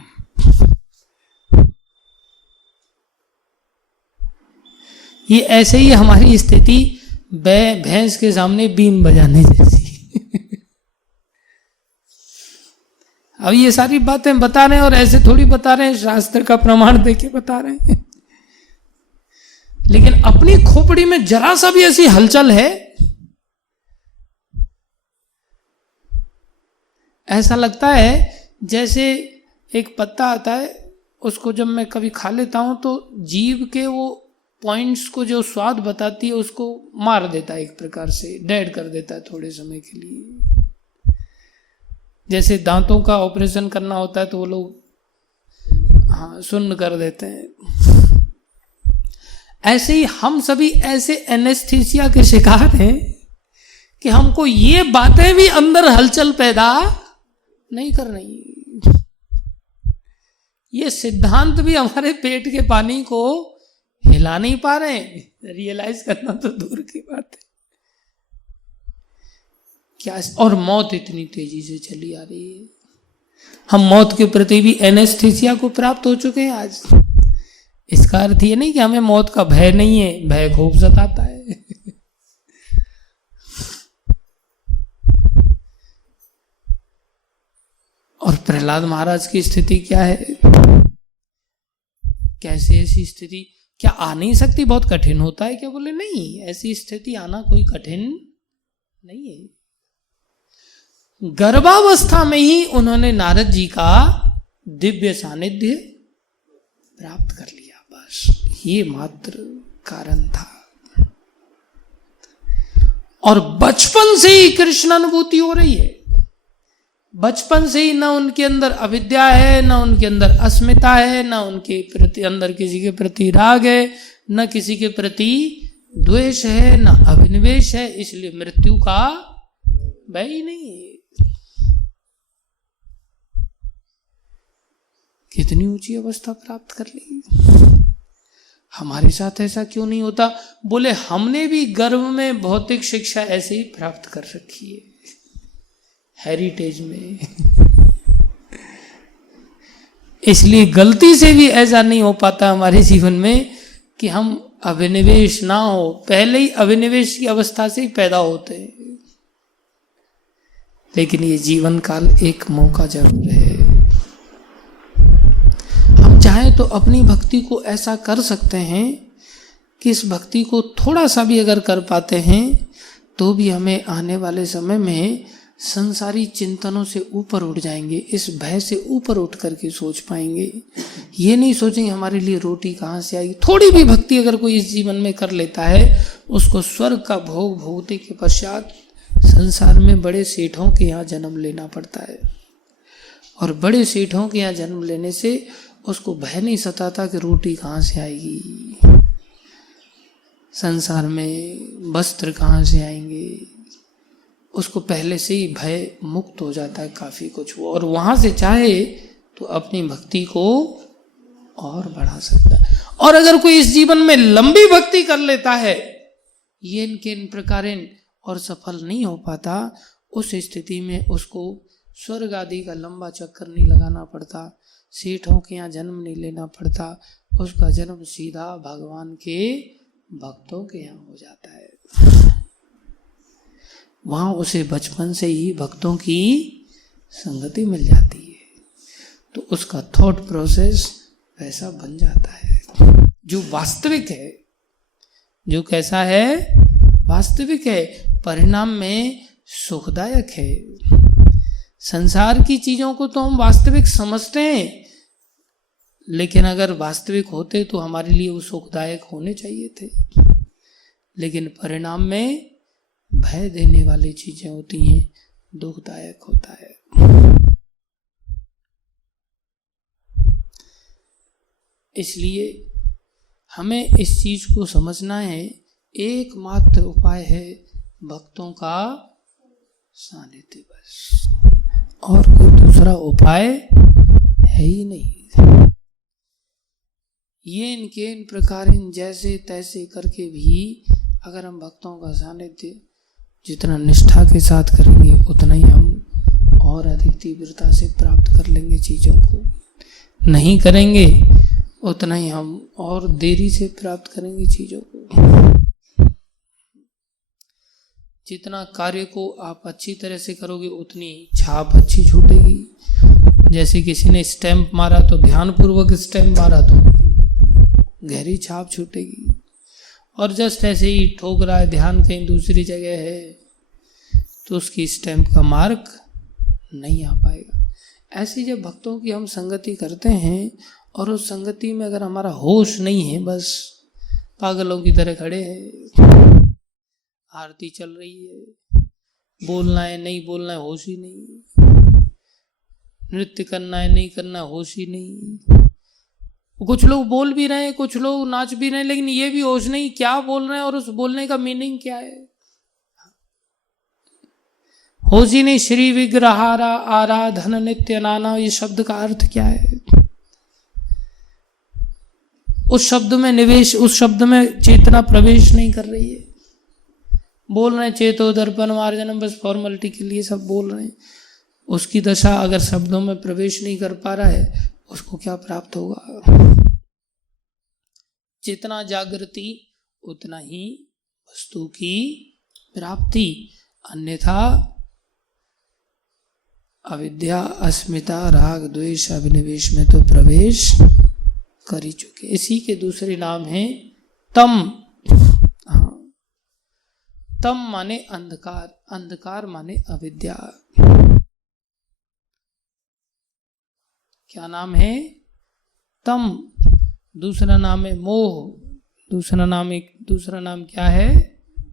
ये ऐसे ही हमारी स्थिति भैंस के सामने बीन बजाने जैसी। अब ये सारी बातें बता रहे हैं और ऐसे थोड़ी बता रहे हैं, शास्त्र का प्रमाण देके बता रहे हैं। लेकिन अपनी खोपड़ी में जरा सा भी ऐसी हलचल है, ऐसा लगता है जैसे एक पत्ता आता है, उसको जब मैं कभी खा लेता हूं तो जीभ के वो पॉइंट्स को जो स्वाद बताती है उसको मार देता है, एक प्रकार से डेड कर देता है थोड़े समय के लिए। जैसे दांतों का ऑपरेशन करना होता है तो वो लोग सुन्न कर देते हैं। ऐसे ही हम सभी ऐसे एनेस्थीसिया के शिकार हैं कि हमको ये बातें भी अंदर हलचल पैदा नहीं कर रही। ये सिद्धांत भी हमारे पेट के पानी को हिला नहीं पा रहे हैं। रियलाइज करना तो दूर की बात है क्या। और मौत इतनी तेजी से चली आ रही है, हम मौत के प्रति भी एनेस्थीसिया को प्राप्त हो चुके हैं आज। इसका अर्थ ये नहीं कि हमें मौत का भय नहीं है, भय खूब सताता है। और प्रहलाद महाराज की स्थिति क्या है, कैसे ऐसी स्थिति क्या आ नहीं सकती, बहुत कठिन होता है क्या? बोले नहीं, ऐसी स्थिति आना कोई कठिन नहीं है। गर्भावस्था में ही उन्होंने नारद जी का दिव्य सानिध्य प्राप्त कर लिया, बस ये मात्र कारण था। और बचपन से ही कृष्ण अनुभूति हो रही है, बचपन से ही न उनके अंदर अविद्या है, न उनके अंदर अस्मिता है, न उनके प्रति अंदर किसी के प्रति राग है, न किसी के प्रति द्वेष है, न अभिनिवेश है, इसलिए मृत्यु का भय ही नहीं है। कितनी ऊंची अवस्था प्राप्त कर ली। हमारे साथ ऐसा क्यों नहीं होता? बोले हमने भी गर्भ में भौतिक शिक्षा ऐसे ही प्राप्त कर रखी है, हेरिटेज में। इसलिए गलती से भी ऐसा नहीं हो पाता हमारे जीवन में कि हम अभिनिवेश ना हो, पहले ही अभिनिवेश की अवस्था से ही पैदा होते हैं। लेकिन ये जीवन काल एक मौका जरूर है। हम चाहे तो अपनी भक्ति को ऐसा कर सकते हैं कि इस भक्ति को थोड़ा सा भी अगर कर पाते हैं तो भी हमें आने वाले समय में संसारी चिंतनों से ऊपर उठ जाएंगे, इस भय से ऊपर उठ करके सोच पाएंगे। ये नहीं सोचेंगे हमारे लिए रोटी कहाँ से आएगी। थोड़ी भी भक्ति अगर कोई इस जीवन में कर लेता है, उसको स्वर्ग का भोग भोगते के पश्चात संसार में बड़े सेठों के यहाँ जन्म लेना पड़ता है। और बड़े सेठों के यहाँ जन्म लेने से उसको भय नहीं सताता कि रोटी कहाँ से आएगी, संसार में वस्त्र कहाँ से आएंगे। उसको पहले से ही भय मुक्त हो जाता है काफी कुछ वो, और वहां से चाहे तो अपनी भक्ति को और बढ़ा सकता है। और अगर कोई इस जीवन में लंबी भक्ति कर लेता है, ये इनके इन प्रकारेण और सफल नहीं हो पाता, उस स्थिति में उसको स्वर्ग आदि का लंबा चक्कर नहीं लगाना पड़ता, सेठों के यहाँ जन्म नहीं लेना पड़ता, उसका जन्म सीधा भगवान के भक्तों के यहाँ हो जाता है। वहां उसे बचपन से ही भक्तों की संगति मिल जाती है, तो उसका थॉट प्रोसेस वैसा बन जाता है जो वास्तविक है, जो कैसा है, वास्तविक है, परिणाम में सुखदायक है। संसार की चीजों को तो हम वास्तविक समझते हैं, लेकिन अगर वास्तविक होते तो हमारे लिए वो सुखदायक होने चाहिए थे। लेकिन परिणाम में भय देने वाली चीजें होती हैं, दुखदायक होता है। इसलिए हमें इस चीज को समझना है, एकमात्र उपाय है भक्तों का सानिध्य, बस, और कोई दूसरा उपाय है ही नहीं। ये इनके इन प्रकार इन जैसे तैसे करके भी अगर हम भक्तों का सानिध्य जितना निष्ठा के साथ करेंगे, उतना ही हम और अधिक तीव्रता से प्राप्त कर लेंगे चीजों को। नहीं करेंगे उतना ही हम और देरी से प्राप्त करेंगे चीजों को। जितना कार्य को आप अच्छी तरह से करोगे, उतनी छाप अच्छी छूटेगी। जैसे किसी ने स्टैंप मारा तो ध्यानपूर्वक स्टैंप मारा तो गहरी छाप छूटेगी। और जस्ट ऐसे ही ठोक रहा है, ध्यान कहीं दूसरी जगह है, तो उसकी स्टैंप का मार्क नहीं आ पाएगा। ऐसी जब भक्तों की हम संगति करते हैं और उस संगति में अगर हमारा होश नहीं है, बस पागलों की तरह खड़े हैं, आरती चल रही है, बोलना है नहीं बोलना है होश ही नहीं, नृत्य करना है नहीं करना है होश ही नहीं, कुछ लोग बोल भी रहे हैं, कुछ लोग नाच भी रहे हैं, लेकिन ये भी होश नहीं क्या बोल रहे हैं और उस बोलने का मीनिंग क्या है, होश ही नहीं। श्री विग्रहारा आराधन नित्य नाना, ये शब्द का अर्थ क्या है? उस शब्द में निवेश, उस शब्द में चेतना प्रवेश नहीं कर रही है। बोल रहे हैं चेतो दर्पण मार्जनम, बस फॉर्मेलिटी के लिए सब बोल रहे हैं। उसकी दशा अगर शब्दों में प्रवेश नहीं कर पा रहा है, उसको क्या प्राप्त होगा? जितना जागृति उतना ही वस्तु की प्राप्ति, अन्यथा अविद्या अस्मिता राग द्वेष अभिनिवेश में तो प्रवेश कर ही चुके। इसी के दूसरे नाम है तम। हाँ, तम माने अंधकार, अंधकार माने अविद्या। क्या नाम है? तम। दूसरा नाम है मोह। दूसरा नाम क्या है?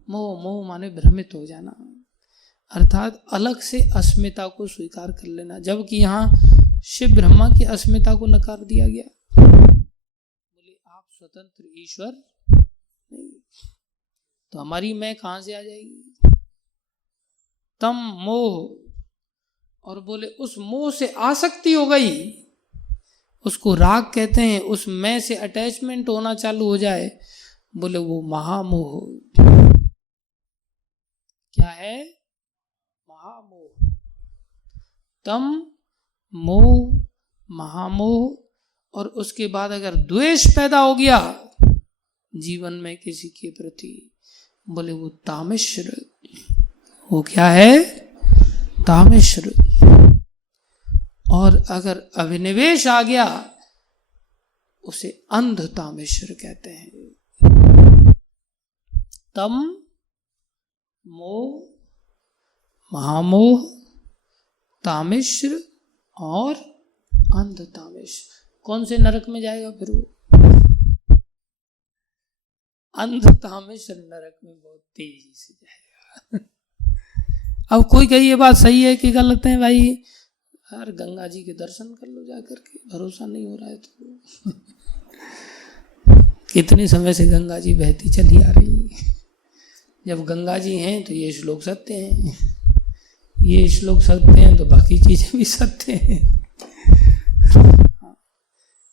मोह। मोह माने भ्रमित हो जाना, अर्थात अलग से अस्मिता को स्वीकार कर लेना, जबकि यहाँ शिव ब्रह्मा की अस्मिता को नकार दिया गया। बोले आप स्वतंत्र ईश्वर नहीं, तो हमारी मैं कहां से आ जाएगी? तम मोह। और बोले उस मोह से आसक्ति हो गई, उसको राग कहते हैं। उस मैं से अटैचमेंट होना चालू हो जाए, बोले वो महामोह। क्या है? महामोह। तम मोह, महामोह। और उसके बाद अगर द्वेष पैदा हो गया जीवन में किसी के प्रति, बोले वो तामिश्र। वो क्या है? तामिश्र। और अगर अभिनिवेश आ गया उसे अंध तामिश्र कहते हैं। तम मोह, महामोह, तामिश्र और अंध तामिश्र। कौन से नरक में जाएगा फिर वो? अंध तामिश्र नरक में बहुत तेजी से जाएगा। अब कोई कहे ये बात सही है कि गलत है? भाई यार गंगा जी के दर्शन कर लो जाकर के, भरोसा नहीं हो रहा है तो। कितने समय से गंगा जी बहती चली आ रही। जब गंगा जी हैं तो ये श्लोक सत्य हैं, ये श्लोक सत्य हैं तो बाकी चीजें भी सत्य हैं।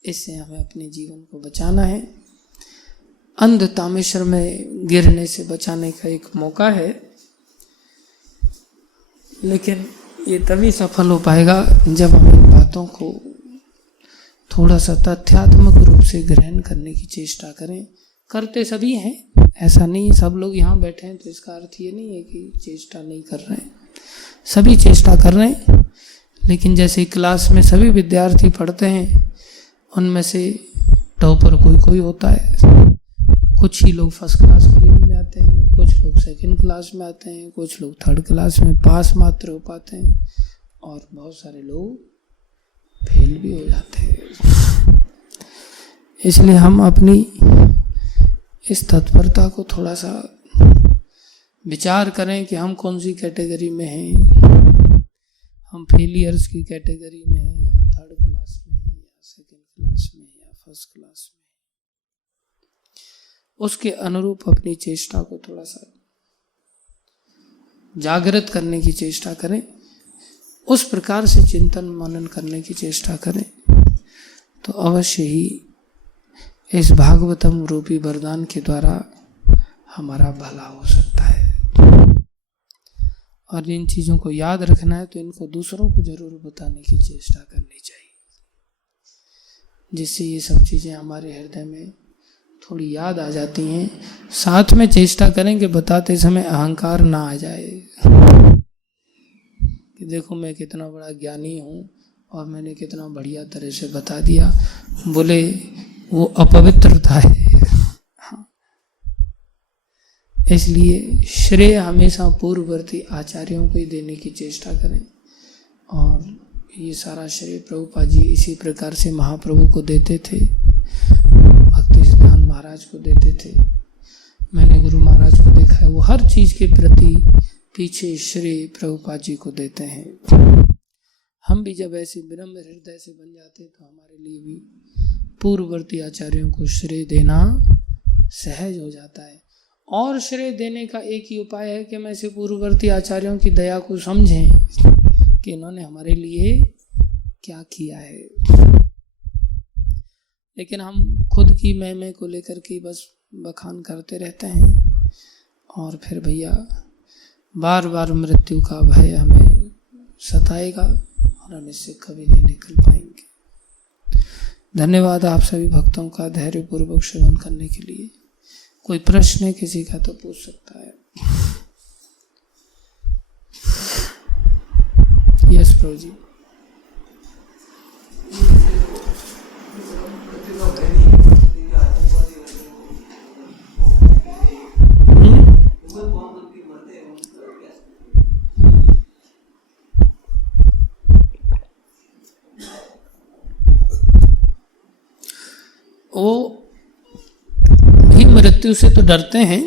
इससे हमें अपने जीवन को बचाना है। अंध तामेश्वर में गिरने से बचाने का एक मौका है, लेकिन ये तभी सफल हो पाएगा जब हम इन बातों को थोड़ा सा तथ्यात्मक रूप से ग्रहण करने की चेष्टा करें। करते सभी हैं, ऐसा नहीं सब लोग यहाँ बैठे हैं तो इसका अर्थ ये नहीं है कि चेष्टा नहीं कर रहे हैं। सभी चेष्टा कर रहे हैं, लेकिन जैसे क्लास में सभी विद्यार्थी पढ़ते हैं, उनमें से टॉपर कोई होता है। कुछ ही लोग फर्स्ट क्लास की रेंज में आते हैं, कुछ लोग सेकंड क्लास में आते हैं, कुछ लोग थर्ड क्लास में पास मात्र हो पाते हैं, और बहुत सारे लोग फेल भी हो जाते हैं। इसलिए हम अपनी इस तत्परता को थोड़ा सा विचार करें कि हम कौन सी कैटेगरी में हैं। हम फेलियर्स की कैटेगरी में हैं, या थर्ड क्लास में हैं, या सेकंड क्लास में, या फर्स्ट क्लास में। उसके अनुरूप अपनी चेष्टा को थोड़ा सा जागृत करने की चेष्टा करें, उस प्रकार से चिंतन मनन करने की चेष्टा करें, तो अवश्य ही इस भागवतम रूपी वरदान के द्वारा हमारा भला हो सकता है। और इन चीज़ों को याद रखना है तो इनको दूसरों को जरूर बताने की चेष्टा करनी चाहिए, जिससे ये सब चीज़ें हमारे हृदय में थोड़ी याद आ जाती हैं। साथ में चेष्टा करें कि बताते समय अहंकार ना आ जाए कि देखो मैं कितना बड़ा ज्ञानी हूँ और मैंने कितना बढ़िया तरह से बता दिया। बोले वो अपवित्रता है। हाँ, इसलिए श्रेय हमेशा पूर्ववर्ती आचार्यों को ही देने की चेष्टा करें। और ये सारा श्रेय प्रभुपाद जी इसी प्रकार से महाप्रभु को देते थे, भक्ति सिद्धांत महाराज को देते थे। मैंने गुरु महाराज को देखा है, वो हर चीज के प्रति पीछे श्रेय प्रभुपाद जी को देते हैं। हम भी जब ऐसे विनम्र हृदय से बन जाते हैं तो हमारे लिए भी पूर्ववर्ती आचार्यों को श्रेय देना सहज हो जाता है। और श्रेय देने का एक ही उपाय है कि हम ऐसे पूर्ववर्ती आचार्यों की दया को समझें कि इन्होंने हमारे लिए क्या किया है। लेकिन हम खुद की मैं को लेकर के बस बखान करते रहते हैं और फिर भैया बार बार मृत्यु का भय हमें सताएगा और हम इससे कभी नहीं निकल पाएंगे। धन्यवाद आप सभी भक्तों का धैर्यपूर्वक श्रवण करने के लिए। कोई प्रश्न है किसी का तो पूछ सकता है। यस प्रभु जी। वो भी मृत्यु से तो डरते हैं,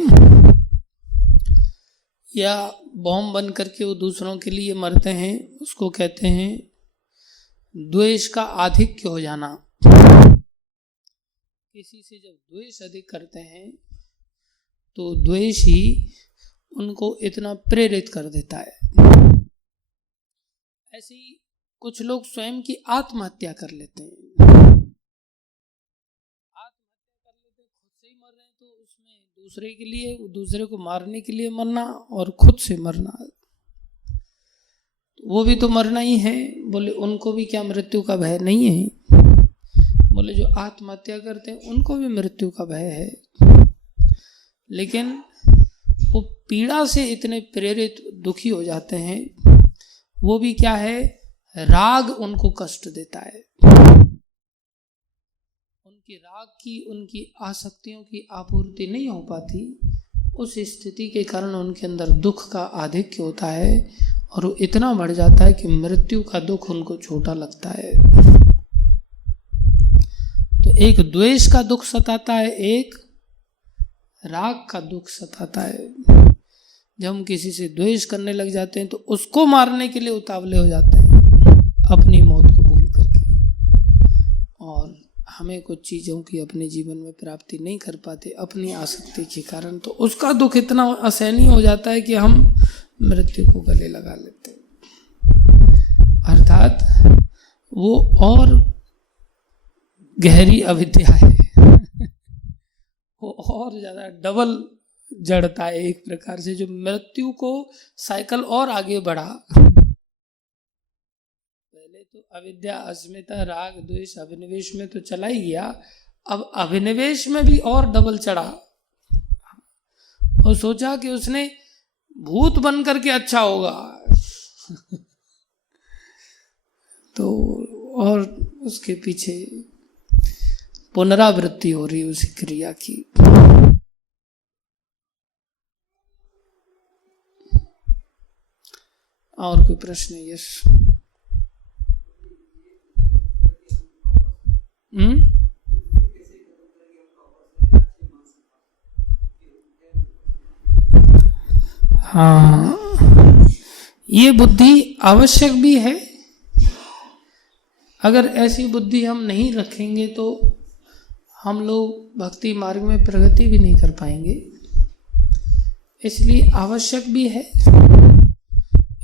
या बॉम्ब बन करके वो दूसरों के लिए मरते हैं, उसको कहते हैं द्वेष का आधिक्य हो जाना। किसी से जब द्वेष अधिक करते हैं तो द्वेष ही उनको इतना प्रेरित कर देता है। ऐसे ही कुछ लोग स्वयं की आत्महत्या कर लेते हैं। दूसरे के लिए, दूसरे को मारने के लिए मरना और खुद से मरना, वो भी तो मरना ही है। बोले उनको भी क्या मृत्यु का भय नहीं है? बोले जो आत्महत्या करते हैं उनको भी मृत्यु का भय है, लेकिन वो पीड़ा से इतने प्रेरित दुखी हो जाते हैं। वो भी क्या है, राग उनको कष्ट देता है। उनकी राग की, उनकी आसक्तियों की आपूर्ति नहीं हो पाती। उस स्थिति के कारण उनके अंदर दुख का आधिक्य होता है और वो इतना बढ़ जाता है कि मृत्यु का दुख उनको छोटा लगता है। तो एक द्वेष का दुख सताता है, एक राग का दुख सताता है। जब हम किसी से द्वेष करने लग जाते हैं तो उसको मारने के लिए उतावले हो जाते हैं अपनी मौत को भूल करके। और हमें कुछ चीज़ों की अपने जीवन में प्राप्ति नहीं कर पाते अपनी आसक्ति के कारण, तो उसका दुख इतना असहनीय हो जाता है कि हम मृत्यु को गले लगा लेते हैं। अर्थात वो और गहरी अविद्या है वो और ज़्यादा डबल जड़ता है एक प्रकार से, जो मृत्यु को साइकिल और आगे बढ़ा। तो अविद्या, अस्मिता, राग, द्वेष, अभिनिवेश में तो चला ही गया, अब अभिनिवेश में भी और डबल चढ़ा और सोचा कि उसने भूत बन करके अच्छा होगा तो और उसके पीछे पुनरावृत्ति हो रही उसी क्रिया की। और कोई प्रश्न? यस। हाँ, ये बुद्धि आवश्यक भी है। अगर ऐसी बुद्धि हम नहीं रखेंगे तो हम लोग भक्ति मार्ग में प्रगति भी नहीं कर पाएंगे, इसलिए आवश्यक भी है।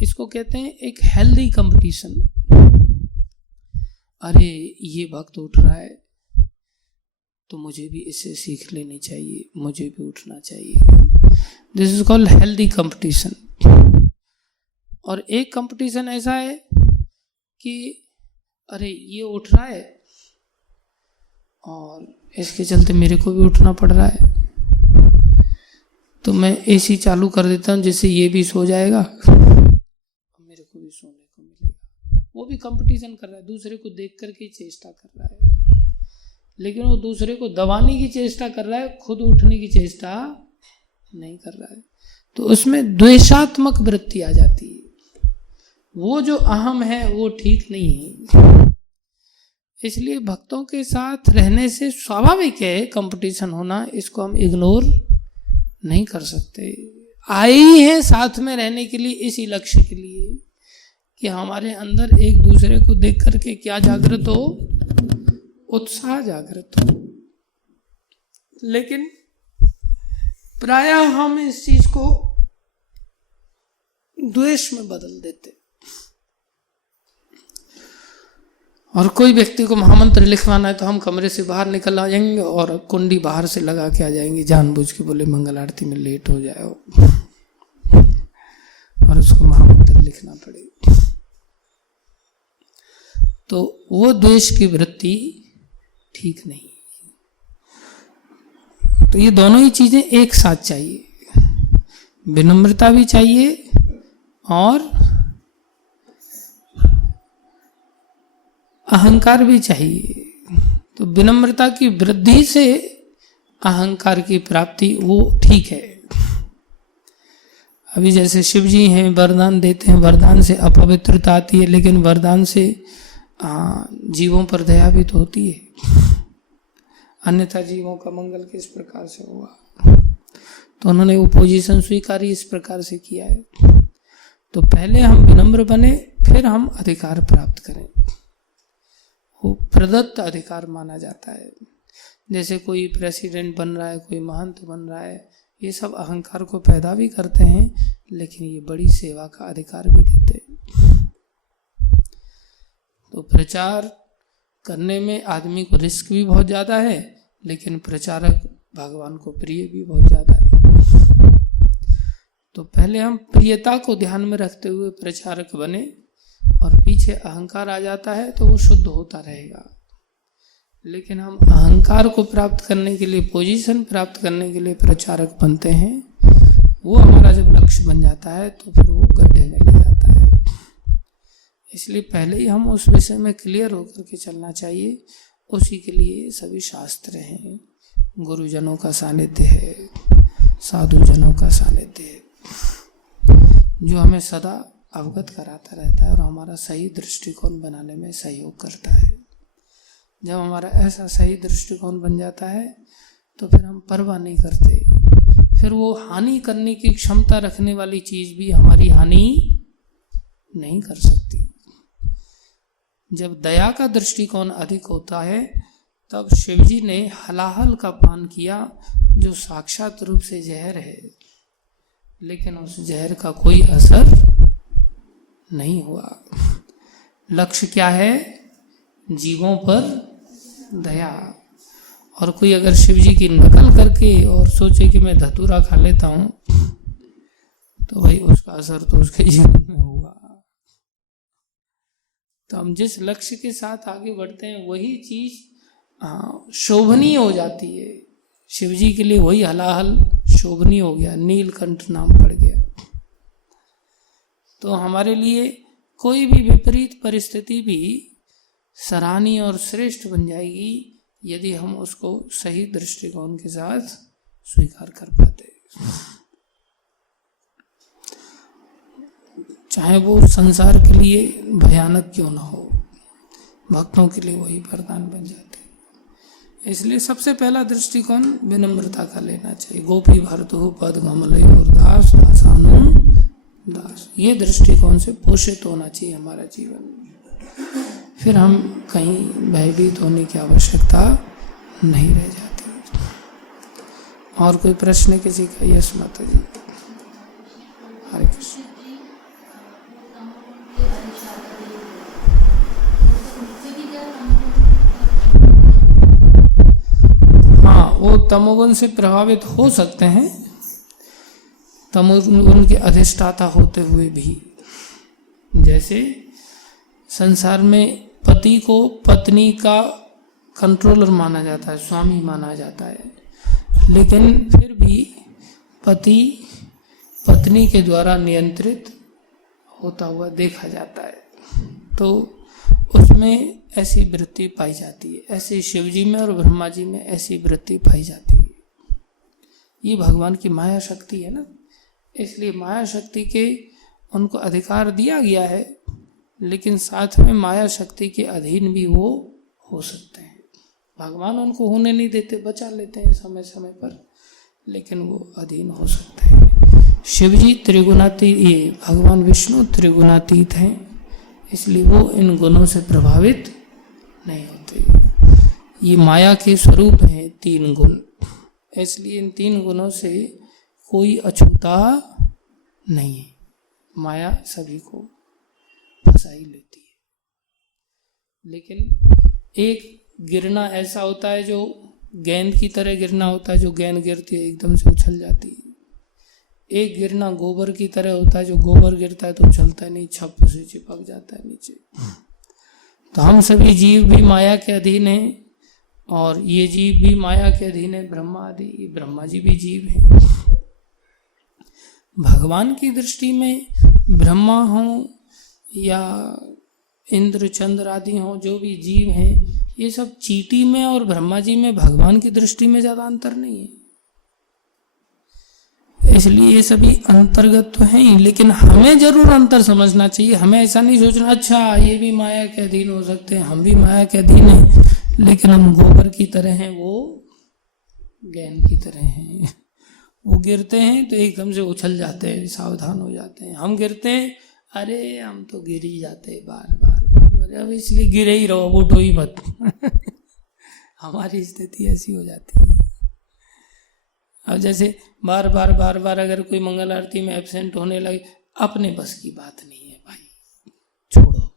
इसको कहते हैं एक हेल्दी कंपटीशन। अरे ये भक्त उठ रहा है तो मुझे भी इससे सीख लेनी चाहिए, मुझे भी उठना चाहिए। This is called healthy competition. और एक कंपटीशन ऐसा है कि अरे ये उठ रहा है और इसके चलते मेरे को भी उठना पड़ रहा है, तो मैं एसी चालू कर देता हूँ जिससे ये भी सो जाएगा, मेरे को भी सोने को मिलेगा। वो भी कंपटीशन कर रहा है, दूसरे को देख करके चेष्टा कर रहा है, लेकिन वो दूसरे को दबाने की चेष्टा कर रहा है, खुद उठने की चेष्टा नहीं कर रहा है, तो उसमें द्वेषात्मक वृत्ति आ जाती है। वो जो अहम है वो ठीक नहीं है। इसलिए भक्तों के साथ रहने से स्वाभाविक है कंपटीशन होना, इसको हम इग्नोर नहीं कर सकते। आए ही हैं साथ में रहने के लिए, इसी लक्ष्य के लिए कि हमारे अंदर एक दूसरे को देख करके क्या जागृत हो, उत्साह जागृत हो। लेकिन प्रायः हम इस चीज को द्वेष में बदल देते। और कोई व्यक्ति को महामंत्र लिखवाना है तो हम कमरे से बाहर निकल आ जाएंगे और कुंडी बाहर से लगा के आ जाएंगे, जानबूझ के, बोले मंगल आरती में लेट हो जाए और उसको महामंत्र लिखना पड़ेगा। तो वो द्वेष की वृत्ति ठीक नहीं। तो ये दोनों ही चीजें एक साथ चाहिए, विनम्रता भी चाहिए और अहंकार भी चाहिए। तो विनम्रता की वृद्धि से अहंकार की प्राप्ति वो ठीक है। अभी जैसे शिव जी हैं, वरदान देते हैं, वरदान से अपवित्रता आती है, लेकिन वरदान से जीवों पर दया भी तो होती है, अन्यथा जीवों का मंगल किस प्रकार से होगा। तो उन्होंने वो पोजीशन स्वीकारी इस प्रकार से किया है। तो पहले हम विनम्र बने, फिर हम अधिकार प्राप्त करें। वो प्रदत्त अधिकार माना जाता है। जैसे कोई प्रेसिडेंट बन रहा है, कोई महंत बन रहा है, ये सब अहंकार को पैदा भी करते हैं, लेकिन ये बड़ी सेवा का अधिकार भी देते हैं। तो प्रचार करने में आदमी को रिस्क भी बहुत ज़्यादा है, लेकिन प्रचारक भगवान को प्रिय भी बहुत ज़्यादा है। तो पहले हम प्रियता को ध्यान में रखते हुए प्रचारक बने, और पीछे अहंकार आ जाता है तो वो शुद्ध होता रहेगा। लेकिन हम अहंकार को प्राप्त करने के लिए, पोजीशन प्राप्त करने के लिए प्रचारक बनते हैं, वो हमारा जब लक्ष्य बन जाता है तो फिर वो गड्ढे में ले जाता है। इसलिए पहले ही हम उस विषय में क्लियर होकर के चलना चाहिए। उसी के लिए सभी शास्त्र हैं, गुरुजनों का सानिध्य है, साधुजनों का सानिध्य है, जो हमें सदा अवगत कराता रहता है और हमारा सही दृष्टिकोण बनाने में सहयोग करता है। जब हमारा ऐसा सही दृष्टिकोण बन जाता है तो फिर हम परवाह नहीं करते। फिर वो हानि करने की क्षमता रखने वाली चीज भी हमारी हानि नहीं कर सकती। जब दया का दृष्टिकोण अधिक होता है, तब शिवजी ने हलाहल का पान किया, जो साक्षात रूप से जहर है, लेकिन उस जहर का कोई असर नहीं हुआ। लक्ष्य क्या है? जीवों पर दया। और कोई अगर शिवजी की नकल करके और सोचे कि मैं धतूरा खा लेता हूं, तो भाई उसका असर तो उसके जीवन में हुआ। तो हम जिस लक्ष्य के साथ आगे बढ़ते हैं वही चीज शोभनीय हो जाती है। शिवजी के लिए वही हलाहल शोभनीय हो गया, नीलकंठ नाम पड़ गया। तो हमारे लिए कोई भी विपरीत परिस्थिति भी सराहनीय और श्रेष्ठ बन जाएगी यदि हम उसको सही दृष्टिकोण के साथ स्वीकार कर पाते। चाहे वो संसार के लिए भयानक क्यों ना हो, भक्तों के लिए वही वरदान बन जाते। इसलिए सबसे पहला दृष्टिकोण विनम्रता का लेना चाहिए। गोपी भरतु पद कमल और दास दासानु दास, ये दृष्टिकोण से पोषित होना चाहिए हमारा जीवन। फिर हम कहीं भयभीत होने की आवश्यकता नहीं रह जाती। और कोई प्रश्न किसी का? यस माता जी, हरे कृष्ण। हाँ, वो तमोगुण से प्रभावित हो सकते हैं, तमोगुण के अधिष्ठाता होते हुए भी। जैसे संसार में पति को पत्नी का कंट्रोलर माना जाता है, स्वामी माना जाता है, लेकिन फिर भी पति पत्नी के द्वारा नियंत्रित होता हुआ देखा जाता है। तो उसमें ऐसी वृत्ति पाई जाती है। ऐसे शिवजी में और ब्रह्मा जी में ऐसी वृत्ति पाई जाती है। ये भगवान की माया शक्ति है ना, इसलिए माया शक्ति के उनको अधिकार दिया गया है, लेकिन साथ में माया शक्ति के अधीन भी वो हो सकते हैं। भगवान उनको होने नहीं देते, बचा लेते हैं समय समय पर, लेकिन वो अधीन हो सकते हैं। शिव जी त्रिगुणातीत, ये भगवान विष्णु त्रिगुणातीत हैं, इसलिए वो इन गुणों से प्रभावित नहीं होते। ये माया के स्वरूप हैं 3 गुण, इसलिए इन 3 गुणों से कोई अछूता नहीं है। माया सभी को फंसा ही लेती है, लेकिन एक गिरना ऐसा होता है जो गेंद की तरह गिरना होता है, जो गेंद गिरती है एकदम से उछल जाती है। एक गिरना गोबर की तरह होता है, जो गोबर गिरता है तो उछलता नहीं, छप से चिपक जाता है नीचे। तो हम सभी जीव भी माया के अधीन हैं, और ये जीव भी माया के अधीन है। ब्रह्मा आदि, ये ब्रह्मा जी भी जीव हैं। भगवान की दृष्टि में ब्रह्मा हो या इंद्र चंद्र आदि हो, जो भी जीव हैं, ये सब चींटी में और ब्रह्मा जी में भगवान की दृष्टि में ज्यादा अंतर नहीं है। इसलिए ये सभी अंतर्गत तो हैं ही, लेकिन हमें जरूर अंतर समझना चाहिए। हमें ऐसा नहीं सोचना अच्छा ये भी माया के अधीन हो सकते हैं, हम भी माया के अधीन हैं, लेकिन हम गोबर की तरह हैं, वो गेंद की तरह हैं। वो गिरते हैं तो एकदम से उछल जाते हैं, सावधान हो जाते हैं। हम गिरते हैं, अरे हम तो गिर ही जाते हैं बार बार। अब इसलिए गिरे ही रहो, उठो ही मत। हमारी स्थिति ऐसी हो जाती है। अब जैसे बार बार अगर कोई मंगल आरती में एब्सेंट होने लगे, अपने बस की बात नहीं है भाई, छोड़ो।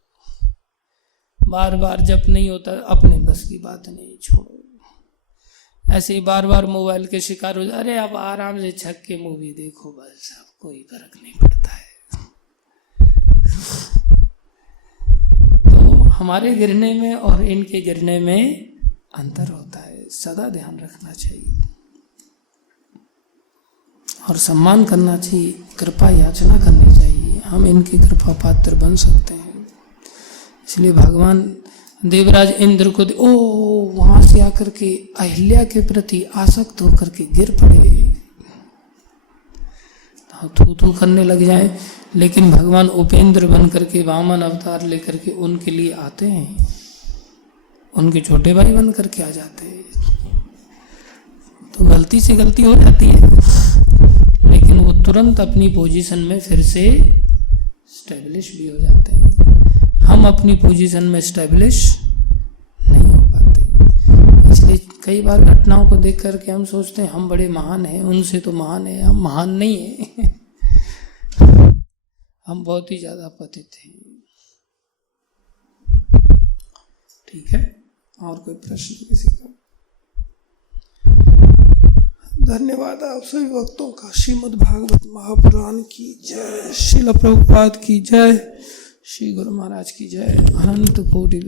बार बार जब नहीं होता, अपने बस की बात नहीं, छोड़ो। ऐसे ही बार बार मोबाइल के शिकार हो जाए, अरे अब आराम से छक के मूवी देखो, बस अब कोई फर्क नहीं पड़ता है। तो हमारे गिरने में और इनके गिरने में अंतर होता है, सदा ध्यान रखना चाहिए और सम्मान करना चाहिए, कृपा याचना करनी चाहिए। हम इनकी कृपा पात्र बन सकते हैं। इसलिए भगवान देवराज इंद्र को वहां से आकर के अहिल्या के प्रति आसक्त होकर के गिर पड़े, थू थू करने लग जाए, लेकिन भगवान उपेंद्र बन करके वामन अवतार लेकर के उनके लिए आते हैं, उनके छोटे भाई बन करके आ जाते हैं। तो गलती से गलती हो जाती है, लेकिन वो तुरंत अपनी पोजीशन में फिर से स्टैब्लिश भी हो जाते हैं। हम अपनी पोजीशन में स्टैब्लिश नहीं हो पाते। इसलिए कई बार घटनाओं को देख करके हम सोचते हैं हम बड़े महान हैं, उनसे तो महान है। हम महान नहीं हैं। हम बहुत ही ज्यादा पतित हैं। ठीक है, और कोई प्रश्न किसी का? धन्यवाद आप सभी भक्तों का। श्रीमद् भागवत महापुराण की जय, श्रील प्रभुपाद की जय, श्री गुरु महाराज की जय, अनंत कोटि